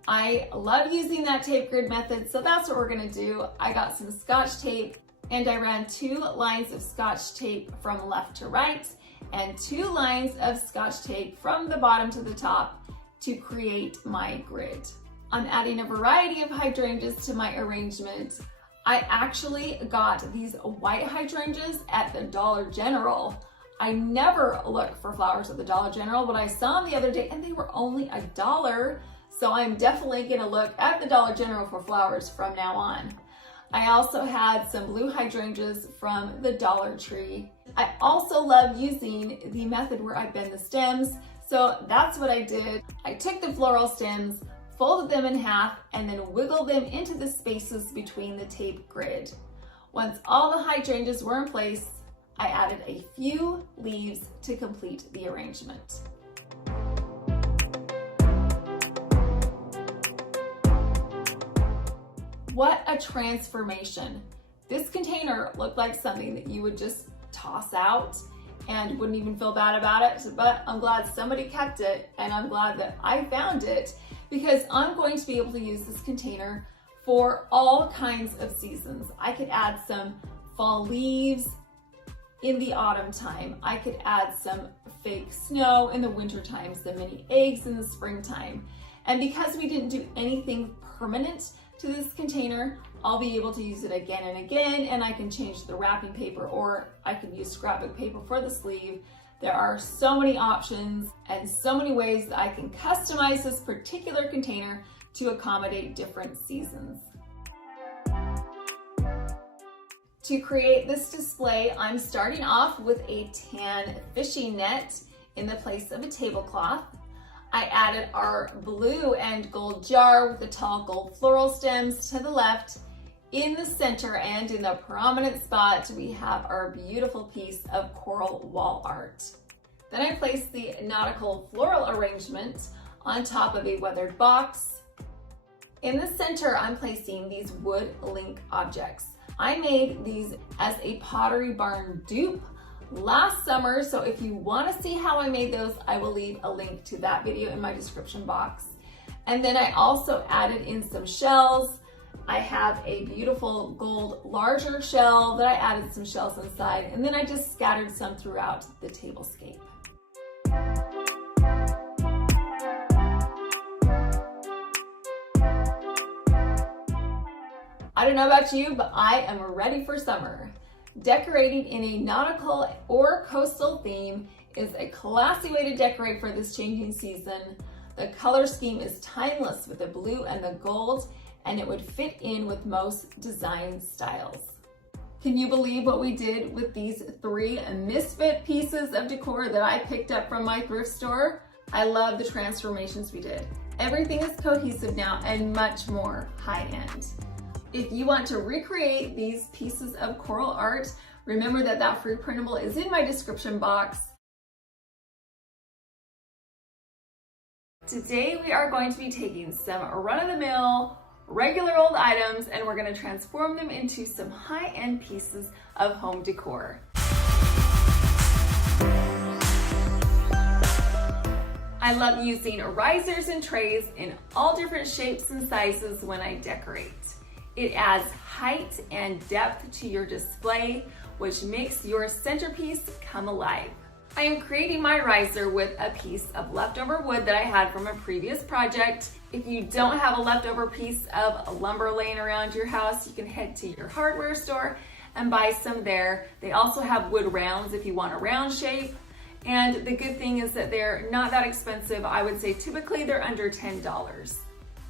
I love using that tape grid method, so that's what we're gonna do. I got some Scotch tape, and I ran 2 lines of Scotch tape from left to right and 2 lines of Scotch tape from the bottom to the top to create my grid. I'm adding a variety of hydrangeas to my arrangement. I actually got these white hydrangeas at the Dollar General. I never look for flowers at the Dollar General, but I saw them the other day and they were only $1. So I'm definitely gonna look at the Dollar General for flowers from now on. I also had some blue hydrangeas from the Dollar Tree. I also love using the method where I bend the stems. So that's what I did. I took the floral stems, folded them in half, and then wiggled them into the spaces between the tape grid. Once all the hydrangeas were in place, I added a few leaves to complete the arrangement. What a transformation. This container looked like something that you would just toss out, and wouldn't even feel bad about it, but I'm glad somebody kept it, and I'm glad that I found it, because I'm going to be able to use this container for all kinds of seasons. I could add some fall leaves in the autumn time. I could add some fake snow in the winter time, some mini eggs in the springtime. And because we didn't do anything permanent to this container, I'll be able to use it again and again, and I can change the wrapping paper, or I can use scrapbook paper for the sleeve. There are so many options and so many ways that I can customize this particular container to accommodate different seasons. To create this display, I'm starting off with a tan fishing net in the place of a tablecloth. I added our blue and gold jar with the tall gold floral stems to the left. In the center and in the prominent spot, we have our beautiful piece of coral wall art. Then I placed the nautical floral arrangement on top of a weathered box. In the center, I'm placing these wood link objects. I made these as a Pottery Barn dupe last summer, so if you want to see how I made those, I will leave a link to that video in my description box. And then I also added in some shells. I have a beautiful gold larger shell that I added some shells inside, and then I just scattered some throughout the tablescape. I don't know about you, but I am ready for summer. Decorating in a nautical or coastal theme is a classy way to decorate for this changing season. The color scheme is timeless with the blue and the gold, and it would fit in with most design styles. Can you believe what we did with these 3 misfit pieces of decor that I picked up from my thrift store? I love the transformations we did. Everything is cohesive now and much more high-end. If you want to recreate these pieces of coral art, remember that that free printable is in my description box. Today we are going to be taking some run-of-the-mill, regular old items, and we're going to transform them into some high-end pieces of home decor. I love using risers and trays in all different shapes and sizes when I decorate. It adds height and depth to your display, which makes your centerpiece come alive. I am creating my riser with a piece of leftover wood that I had from a previous project. If you don't have a leftover piece of lumber laying around your house, you can head to your hardware store and buy some there. They also have wood rounds if you want a round shape. And the good thing is that they're not that expensive. I would say typically they're under $10.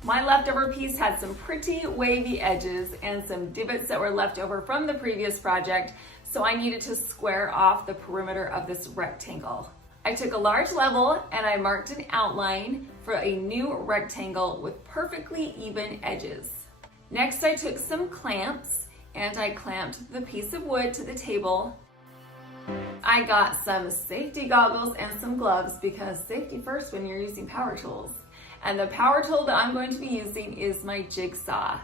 My leftover piece had some pretty wavy edges and some divots that were left over from the previous project, so I needed to square off the perimeter of this rectangle. I took a large level and I marked an outline for a new rectangle with perfectly even edges. Next, I took some clamps and I clamped the piece of wood to the table. I got some safety goggles and some gloves because safety first when you're using power tools. And the power tool that I'm going to be using is my jigsaw.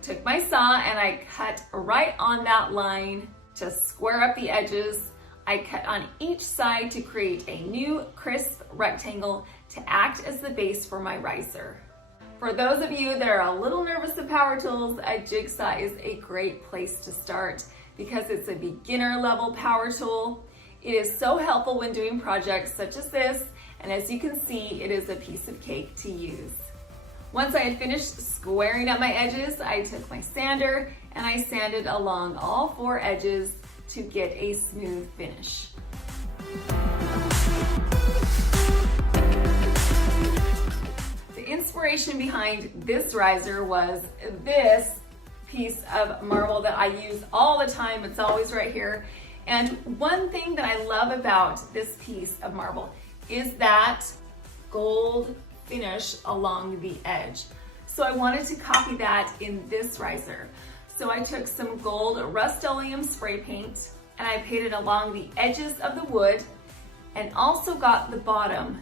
Took my saw and I cut right on that line to square up the edges. I cut on each side to create a new crisp rectangle to act as the base for my riser. For those of you that are a little nervous of power tools, a jigsaw is a great place to start because it's a beginner level power tool. It is so helpful when doing projects such as this, and as you can see, it is a piece of cake to use. Once I had finished squaring up my edges, I took my sander and I sanded along all 4 edges to get a smooth finish. The inspiration behind this riser was this piece of marble that I use all the time. It's always right here. And one thing that I love about this piece of marble is that gold finish along the edge. So I wanted to copy that in this riser. So I took some gold Rust-Oleum spray paint and I painted along the edges of the wood and also got the bottom.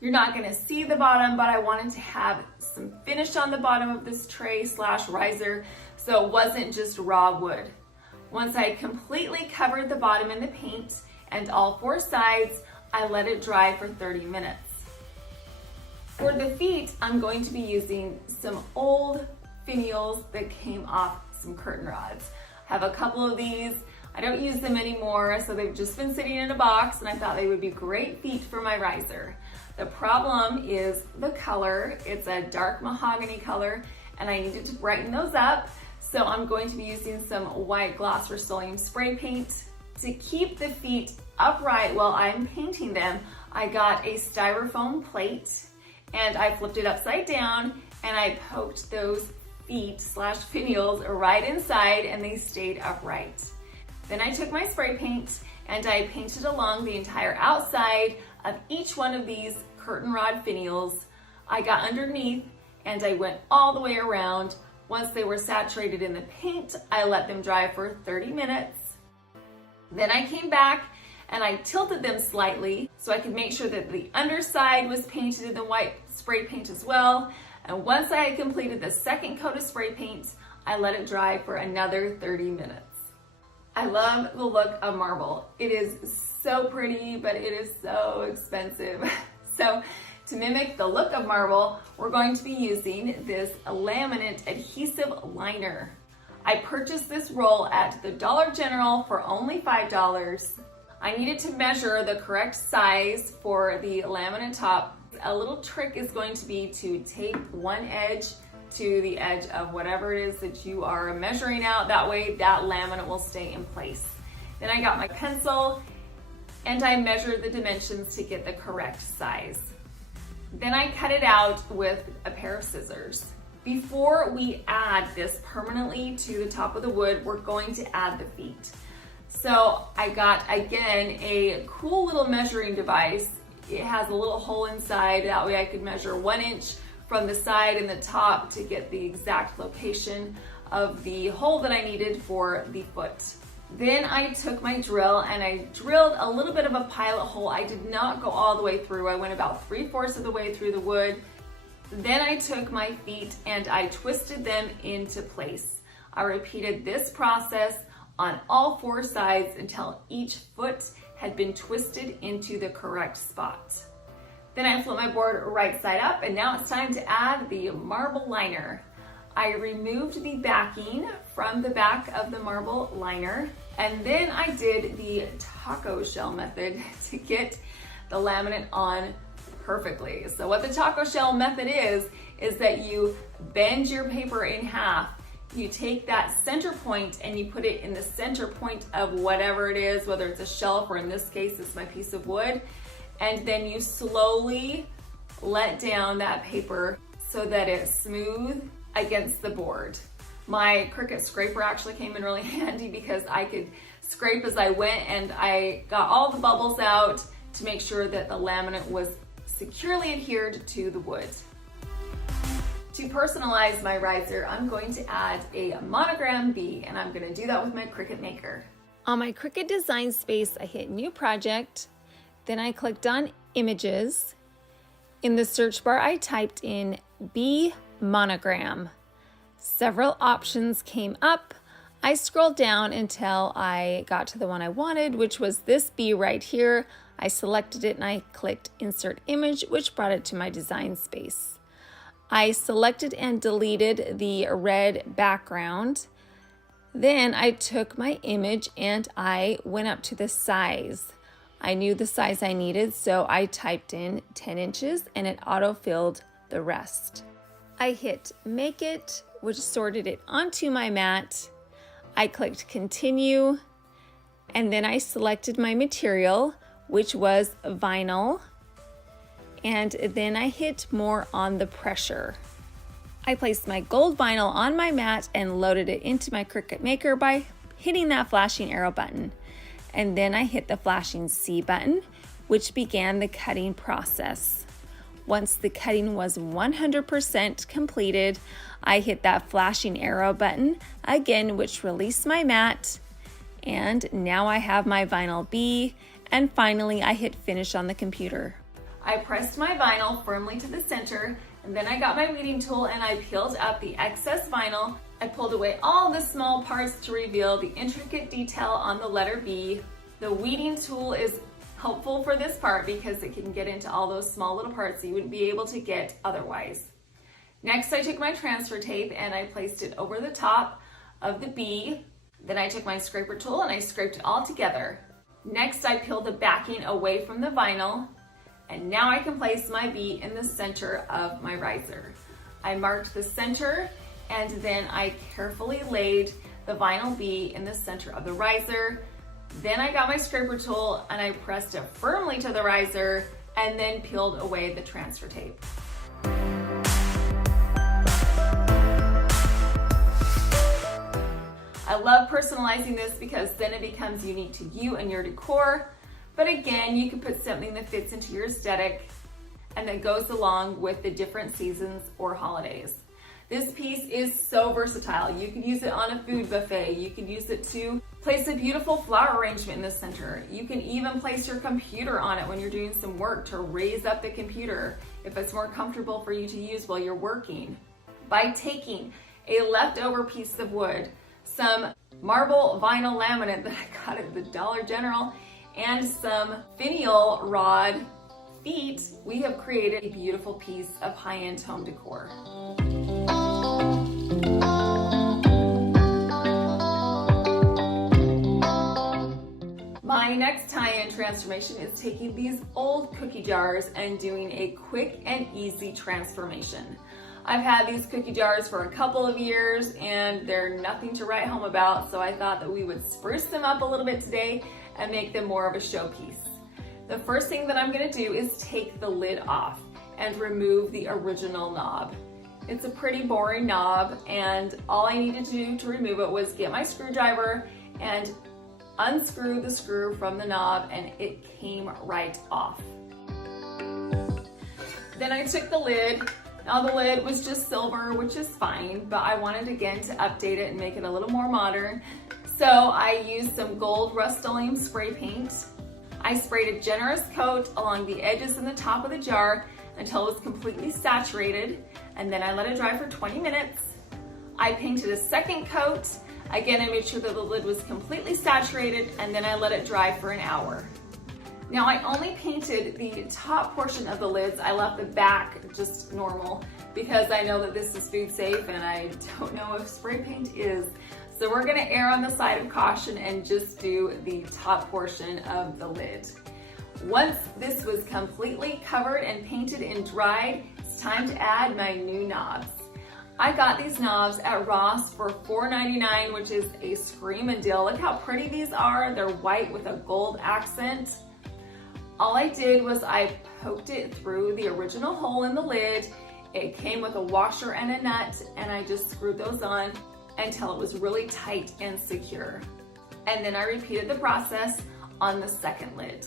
You're not gonna see the bottom, but I wanted to have some finish on the bottom of this tray / riser so it wasn't just raw wood. Once I completely covered the bottom in the paint and all 4 sides. I let it dry for 30 minutes. For the feet, I'm going to be using some old finials that came off some curtain rods. I have a couple of these. I don't use them anymore, so they've just been sitting in a box, and I thought they would be great feet for my riser. The problem is the color. It's a dark mahogany color, and I needed to brighten those up. So I'm going to be using some white gloss Rust-Oleum spray paint. To keep the feet upright while I'm painting them, I got a styrofoam plate, and I flipped it upside down, and I poked those feet / finials right inside, and they stayed upright. Then I took my spray paint and I painted along the entire outside of each one of these curtain rod finials. I got underneath and I went all the way around. Once they were saturated in the paint, I let them dry for 30 minutes. Then I came back and I tilted them slightly so I could make sure that the underside was painted in the white spray paint as well. And once I had completed the second coat of spray paint, I let it dry for another 30 minutes. I love the look of marble. It is so pretty, but it is so expensive. So to mimic the look of marble, we're going to be using this laminate adhesive liner. I purchased this roll at the Dollar General for only $5. I needed to measure the correct size for the laminate top. A little trick is going to be to tape one edge to the edge of whatever it is that you are measuring out. That way that laminate will stay in place. Then I got my pencil and I measured the dimensions to get the correct size. Then I cut it out with a pair of scissors. Before we add this permanently to the top of the wood, we're going to add the feet. So I got, again, a cool little measuring device. It has a little hole inside, that way I could measure 1 inch from the side and the top to get the exact location of the hole that I needed for the foot. Then I took my drill and I drilled a little bit of a pilot hole. I did not go all the way through. I went about 3/4 of the way through the wood. Then I took my feet and I twisted them into place. I repeated this process on all 4 sides until each foot had been twisted into the correct spot. Then I flip my board right side up, and now it's time to add the marble liner. I removed the backing from the back of the marble liner, and then I did the taco shell method to get the laminate on perfectly. So what the taco shell method is that you bend your paper in half. You take that center point and you put it in the center point of whatever it is, whether it's a shelf or in this case, it's my piece of wood. And then you slowly let down that paper so that it's smooth against the board. My Cricut scraper actually came in really handy because I could scrape as I went, and I got all the bubbles out to make sure that the laminate was securely adhered to the wood. To personalize my riser, I'm going to add a monogram bee, and I'm going to do that with my Cricut Maker. On my Cricut Design Space, I hit New Project, then I clicked on Images. In the search bar, I typed in bee monogram. Several options came up. I scrolled down until I got to the one I wanted, which was this bee right here. I selected it and I clicked Insert Image, which brought it to my design space. I selected and deleted the red background. Then I took my image and I went up to the size. I knew the size I needed, so I typed in 10 inches and it auto-filled the rest. I hit Make It, which sorted it onto my mat. I clicked Continue, and then I selected my material, which was vinyl, and then I hit More on the pressure. I placed my gold vinyl on my mat and loaded it into my Cricut Maker by hitting that flashing arrow button. And then I hit the flashing C button, which began the cutting process. Once the cutting was 100% completed, I hit that flashing arrow button again, which released my mat. And now I have my vinyl bee. And finally, I hit Finish on the computer. I pressed my vinyl firmly to the center, and then I got my weeding tool and I peeled up the excess vinyl. I pulled away all the small parts to reveal the intricate detail on the letter B. The weeding tool is helpful for this part because it can get into all those small little parts you wouldn't be able to get otherwise. Next, I took my transfer tape and I placed it over the top of the bee. Then I took my scraper tool and I scraped it all together. Next, I peeled the backing away from the vinyl, and now I can place my bee in the center of my riser. I marked the center and then I carefully laid the vinyl bee in the center of the riser. Then I got my scraper tool and I pressed it firmly to the riser and then peeled away the transfer tape. I love personalizing this because then it becomes unique to you and your decor. But again, you can put something that fits into your aesthetic and that goes along with the different seasons or holidays. This piece is so versatile. You could use it on a food buffet. You could use it to place a beautiful flower arrangement in the center. You can even place your computer on it when you're doing some work to raise up the computer if it's more comfortable for you to use while you're working. By taking a leftover piece of wood, some marble vinyl laminate that I got at the Dollar General, and some finial rod feet, we have created a beautiful piece of high-end home decor. My next tie-in transformation is taking these old cookie jars and doing a quick and easy transformation. I've had these cookie jars for a couple of years and they're nothing to write home about, so I thought that we would spruce them up a little bit today and make them more of a showpiece. The first thing that I'm going to do is take the lid off and remove the original knob. It's a pretty boring knob, and all I needed to do to remove it was get my screwdriver and unscrew the screw from the knob, and it came right off. Then I took the lid. Now the lid was just silver, which is fine, but I wanted again to update it and make it a little more modern. So I used some gold Rust-Oleum spray paint. I sprayed a generous coat along the edges and the top of the jar until it was completely saturated, and then I let it dry for 20 minutes. I painted a second coat. Again, I made sure that the lid was completely saturated, and then I let it dry for an hour. Now I only painted the top portion of the lids. I left the back just normal because I know that this is food safe and I don't know if spray paint is. So we're gonna err on the side of caution and just do the top portion of the lid. Once this was completely covered and painted and dried, it's time to add my new knobs. I got these knobs at Ross for $4.99, which is a screamin' deal. Look how pretty these are. They're white with a gold accent. All I did was I poked it through the original hole in the lid. It came with a washer and a nut, and I just screwed those on until it was really tight and secure. And then I repeated the process on the second lid.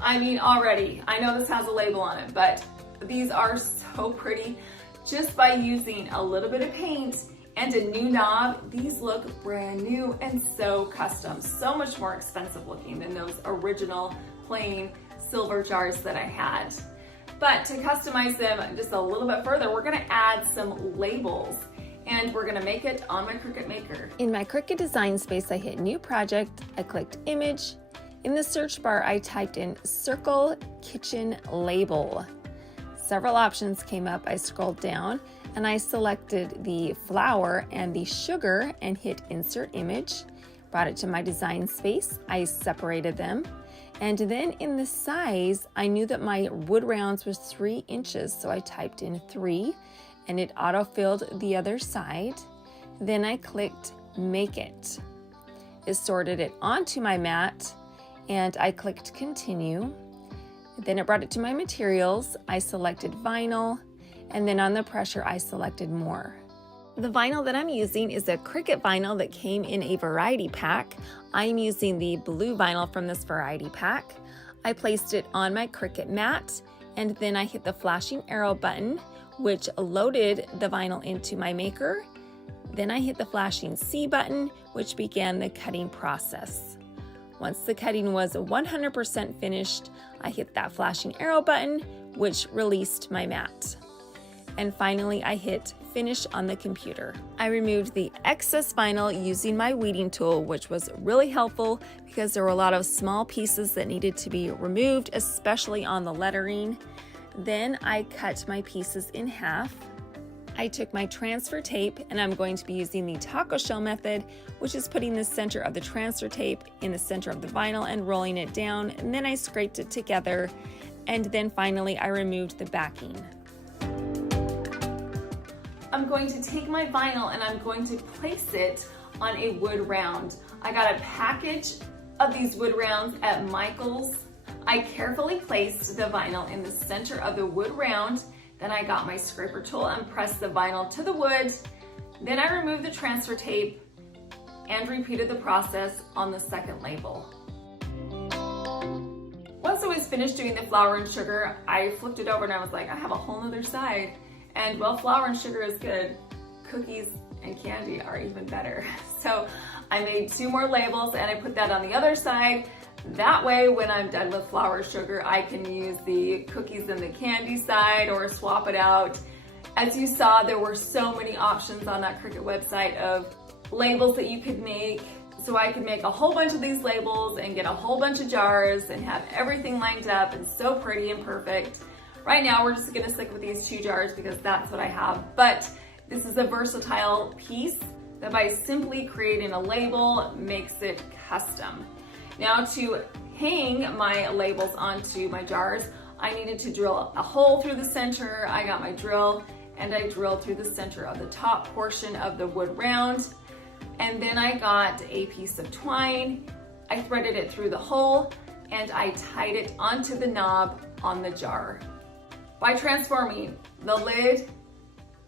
I mean, already, I know this has a label on it, but these are so pretty. Just by using a little bit of paint and a new knob, these look brand new and so custom, so much more expensive looking than those original plain silver jars that I had. But to customize them just a little bit further, we're gonna add some labels, and we're gonna make it on my Cricut Maker. In my Cricut design space, I hit New Project, I clicked Image. In the search bar, I typed in Circle Kitchen Label. Several options came up. I scrolled down and I selected the flour and the sugar and hit Insert Image. Brought it to my design space. I separated them. And then in the size, I knew that my wood rounds was 3 inches, so I typed in 3 and it auto-filled the other side. Then I clicked Make It. It sorted it onto my mat and I clicked Continue. Then it brought it to my materials. I selected vinyl, and then on the pressure, I selected more. The vinyl that I'm using is a Cricut vinyl that came in a variety pack. I'm using the blue vinyl from this variety pack. I placed it on my Cricut mat, and then I hit the flashing arrow button, which loaded the vinyl into my maker. Then I hit the flashing C button, which began the cutting process. Once the cutting was 100% finished, I hit that flashing arrow button, which released my mat. And finally, I hit finish on the computer. I removed the excess vinyl using my weeding tool, which was really helpful because there were a lot of small pieces that needed to be removed, especially on the lettering. Then I cut my pieces in half. I took my transfer tape and I'm going to be using the taco shell method, which is putting the center of the transfer tape in the center of the vinyl and rolling it down, and then I scraped it together, and then finally I removed the backing. I'm going to take my vinyl and I'm going to place it on a wood round. I got a package of these wood rounds at Michael's. I carefully placed the vinyl in the center of the wood round. Then I got my scraper tool and pressed the vinyl to the wood. Then I removed the transfer tape and repeated the process on the second label. Once I was finished doing the flour and sugar, I flipped it over and I was like, I have a whole nother side. And while flour and sugar is good, cookies and candy are even better. So I made 2 more labels and I put that on the other side. That way, when I'm done with flour sugar, I can use the cookies and the candy side or swap it out. As you saw, there were so many options on that Cricut website of labels that you could make. So I could make a whole bunch of these labels and get a whole bunch of jars and have everything lined up and so pretty and perfect. Right now, we're just gonna stick with these 2 jars because that's what I have. But this is a versatile piece that by simply creating a label makes it custom. Now to hang my labels onto my jars, I needed to drill a hole through the center. I got my drill and I drilled through the center of the top portion of the wood round. And then I got a piece of twine. I threaded it through the hole and I tied it onto the knob on the jar. By transforming the lid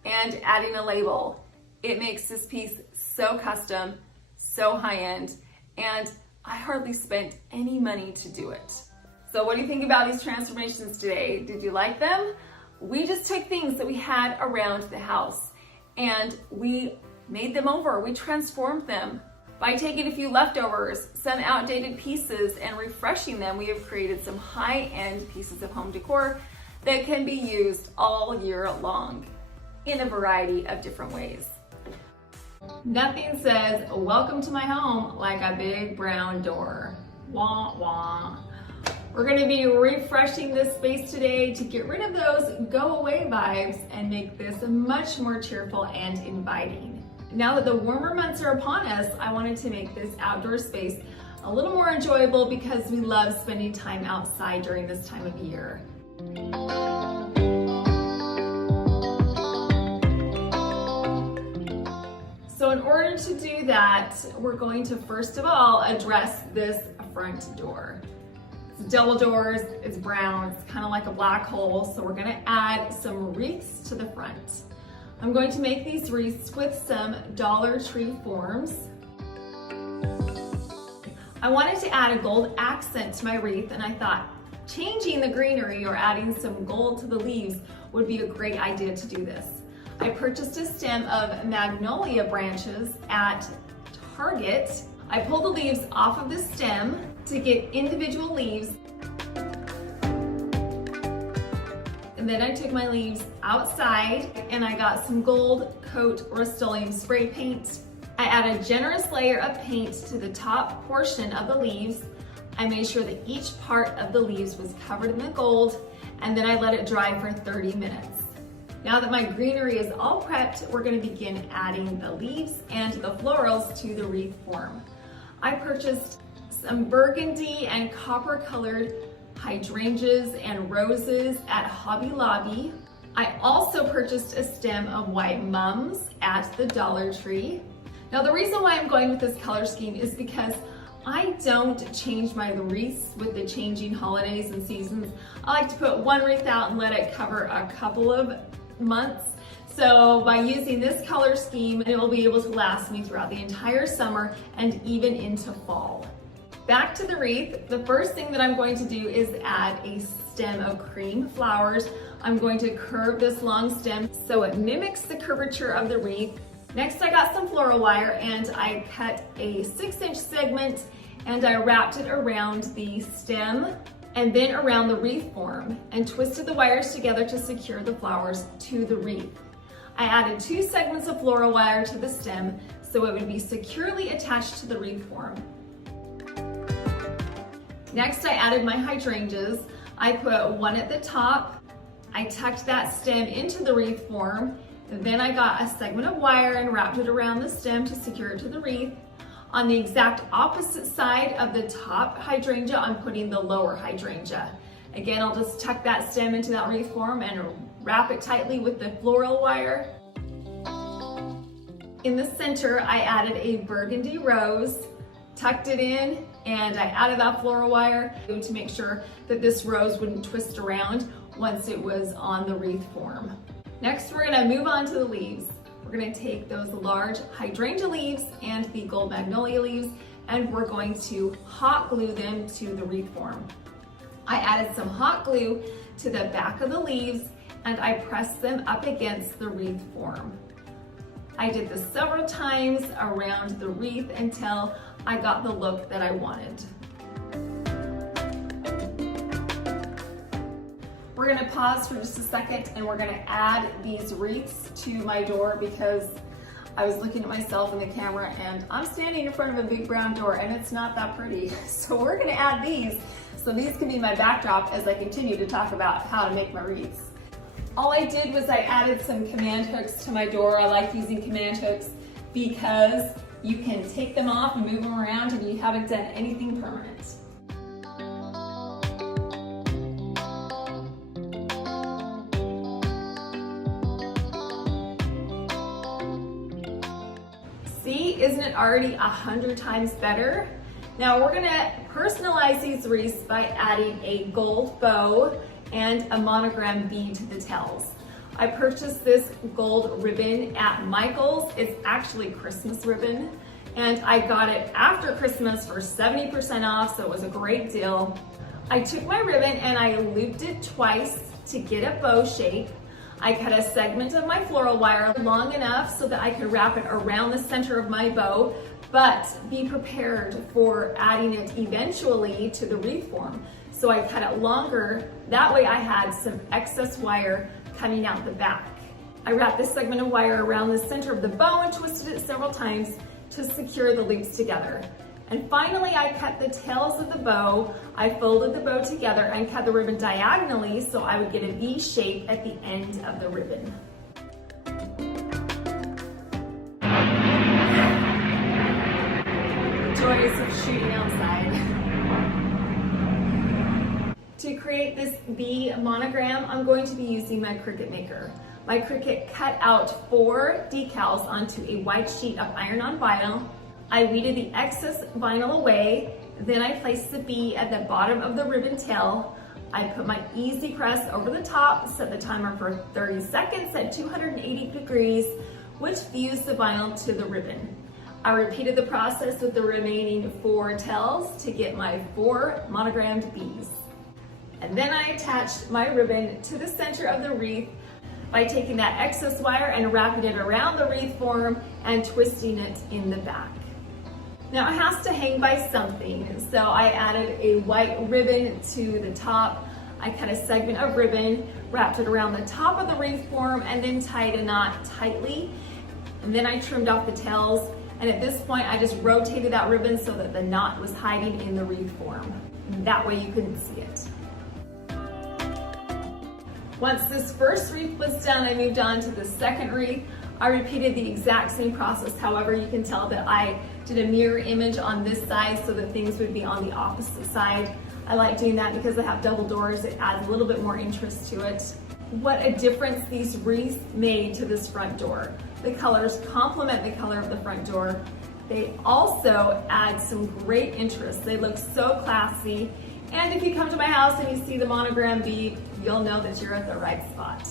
and adding a label, it makes this piece so custom, so high-end, and I hardly spent any money to do it. So what do you think about these transformations today? Did you like them? We just took things that we had around the house and we made them over. We transformed them. By taking a few leftovers, some outdated pieces, and refreshing them, we have created some high-end pieces of home decor that can be used all year long in a variety of different ways. Nothing says, welcome to my home, like a big brown door. Wah, wah. We're gonna be refreshing this space today to get rid of those go away vibes and make this much more cheerful and inviting. Now that the warmer months are upon us, I wanted to make this outdoor space a little more enjoyable because we love spending time outside during this time of year. So in order to do that, we're going to first of all address this front door. It's double doors, it's brown, it's kind of like a black hole, so we're gonna add some wreaths to the front. I'm going to make these wreaths with some Dollar Tree forms. I wanted to add a gold accent to my wreath, and I thought changing the greenery or adding some gold to the leaves would be a great idea to do this. I purchased a stem of magnolia branches at Target. I pulled the leaves off of the stem to get individual leaves. And then I took my leaves outside and I got some gold coat Rust-Oleum spray paint. I added a generous layer of paint to the top portion of the leaves. I made sure that each part of the leaves was covered in the gold, and then I let it dry for 30 minutes. Now that my greenery is all prepped, we're going to begin adding the leaves and the florals to the wreath form. I purchased some burgundy and copper colored hydrangeas and roses at Hobby Lobby. I also purchased a stem of white mums at the Dollar Tree. Now the reason why I'm going with this color scheme is because I don't change my wreaths with the changing holidays and seasons. I like to put one wreath out and let it cover a couple of months. So by using this color scheme, it will be able to last me throughout the entire summer and even into fall. Back to the wreath, the first thing that I'm going to do is add a stem of cream flowers. I'm going to curve this long stem so it mimics the curvature of the wreath. Next, I got some floral wire and I cut a 6-inch segment and I wrapped it around the stem and then around the wreath form and twisted the wires together to secure the flowers to the wreath. I added 2 segments of floral wire to the stem so it would be securely attached to the wreath form. Next, I added my hydrangeas. I put one at the top. I tucked that stem into the wreath form. Then I got a segment of wire and wrapped it around the stem to secure it to the wreath. On the exact opposite side of the top hydrangea, I'm putting the lower hydrangea. Again, I'll just tuck that stem into that wreath form and wrap it tightly with the floral wire. In the center, I added a burgundy rose, tucked it in, and I added that floral wire to make sure that this rose wouldn't twist around once it was on the wreath form. Next, we're gonna move on to the leaves. We're gonna take those large hydrangea leaves and the gold magnolia leaves, and we're going to hot glue them to the wreath form. I added some hot glue to the back of the leaves and I pressed them up against the wreath form. I did this several times around the wreath until I got the look that I wanted. We're gonna pause for just a second and we're gonna add these wreaths to my door because I was looking at myself in the camera and I'm standing in front of a big brown door and it's not that pretty. So we're gonna add these. So these can be my backdrop as I continue to talk about how to make my wreaths. All I did was I added some command hooks to my door. I like using command hooks because you can take them off and move them around and you haven't done anything permanent. See, isn't it already 100 times better? Now we're gonna personalize these wreaths by adding a gold bow and a monogram bead to the tails. I purchased this gold ribbon at Michael's. It's actually Christmas ribbon, and I got it after Christmas for 70% off, so it was a great deal. I took my ribbon and I looped it twice to get a bow shape. I cut a segment of my floral wire long enough so that I could wrap it around the center of my bow, but be prepared for adding it eventually to the wreath form. So I cut it longer, that way I had some excess wire coming out the back. I wrapped this segment of wire around the center of the bow and twisted it several times to secure the loops together. And finally, I cut the tails of the bow. I folded the bow together and cut the ribbon diagonally so I would get a V shape at the end of the ribbon. Joys of shooting outside. To create this V monogram, I'm going to be using my Cricut maker. My Cricut cut out 4 decals onto a white sheet of iron-on vinyl. I weeded the excess vinyl away, then I placed the V at the bottom of the ribbon tail. I put my easy press over the top, set the timer for 30 seconds at 280 degrees, which fused the vinyl to the ribbon. I repeated the process with the remaining 4 tails to get my 4 monogrammed Vs. And then I attached my ribbon to the center of the wreath by taking that excess wire and wrapping it around the wreath form and twisting it in the back. Now it has to hang by something, so I added a white ribbon to the top. I cut a segment of ribbon, wrapped it around the top of the wreath form, and then tied a knot tightly. And then I trimmed off the tails, and at this point I just rotated that ribbon so that the knot was hiding in the wreath form. That way you couldn't see it. Once this first wreath was done, I moved on to the second wreath. I repeated the exact same process. However, you can tell that I did a mirror image on this side so that things would be on the opposite side. I like doing that because I have double doors. It adds a little bit more interest to it. What a difference these wreaths made to this front door. The colors complement the color of the front door. They also add some great interest. They look so classy. And if you come to my house and you see the monogram bead, you'll know that you're at the right spot.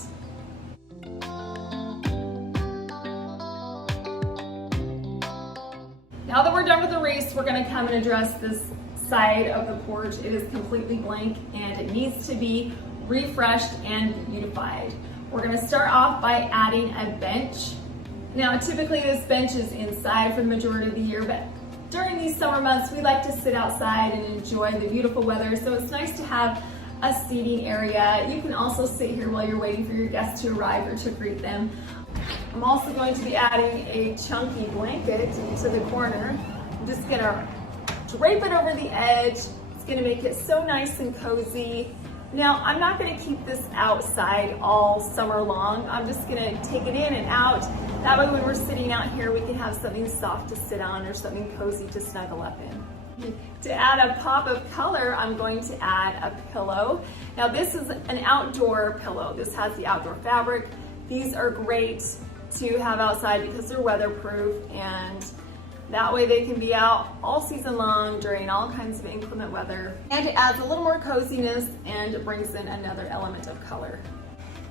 Now that we're done with the wreaths, we're gonna come and address this side of the porch. It is completely blank and it needs to be refreshed and beautified. We're gonna start off by adding a bench. Now, typically this bench is inside for the majority of the year, but during these summer months, we like to sit outside and enjoy the beautiful weather, so it's nice to have a seating area. You can also sit here while you're waiting for your guests to arrive or to greet them. I'm also going to be adding a chunky blanket to the corner. I'm just gonna drape it over the edge. It's gonna make it so nice and cozy. Now, I'm not gonna keep this outside all summer long. I'm just gonna take it in and out. That way when we're sitting out here, we can have something soft to sit on or something cozy to snuggle up in. To add a pop of color, I'm going to add a pillow. Now this is an outdoor pillow. This has the outdoor fabric. These are great to have outside because they're weatherproof, and that way they can be out all season long during all kinds of inclement weather. And it adds a little more coziness and it brings in another element of color.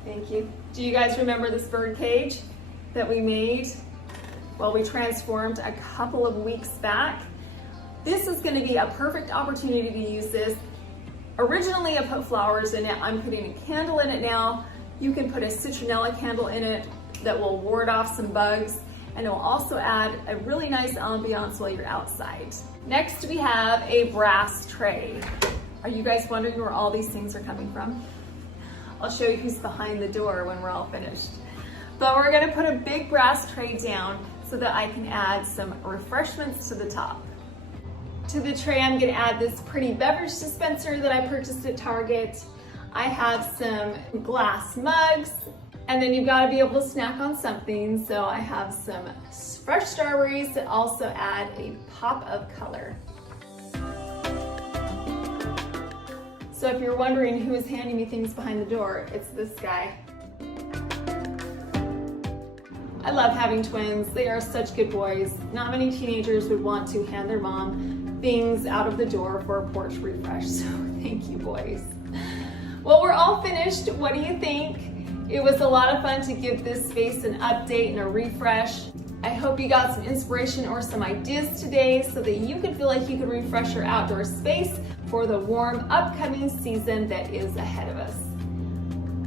Thank you. Do you guys remember this bird cage that we made? Well, we transformed a couple of weeks back. This is going to be a perfect opportunity to use this. Originally I put flowers in it. I'm putting a candle in it now. You can put a citronella candle in it that will ward off some bugs, and it will also add a really nice ambiance while you're outside. Next we have a brass tray. Are you guys wondering where all these things are coming from? I'll show you who's behind the door when we're all finished. But we're going to put a big brass tray down so that I can add some refreshments to the top. To the tray, I'm going to add this pretty beverage dispenser that I purchased at Target. I have some glass mugs, and then you've got to be able to snack on something. So I have some fresh strawberries that also add a pop of color. So if you're wondering who is handing me things behind the door, it's this guy. I love having twins. They are such good boys. Not many teenagers would want to hand their mom things out of the door for a porch refresh, so thank you, boys. Well, we're all finished. What do you think? It was a lot of fun to give this space an update and a refresh. I hope you got some inspiration or some ideas today so that you could feel like you could refresh your outdoor space for the warm upcoming season that is ahead of us.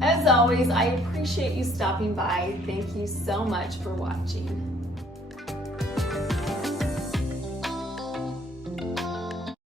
As always, I appreciate you stopping by. Thank you so much for watching.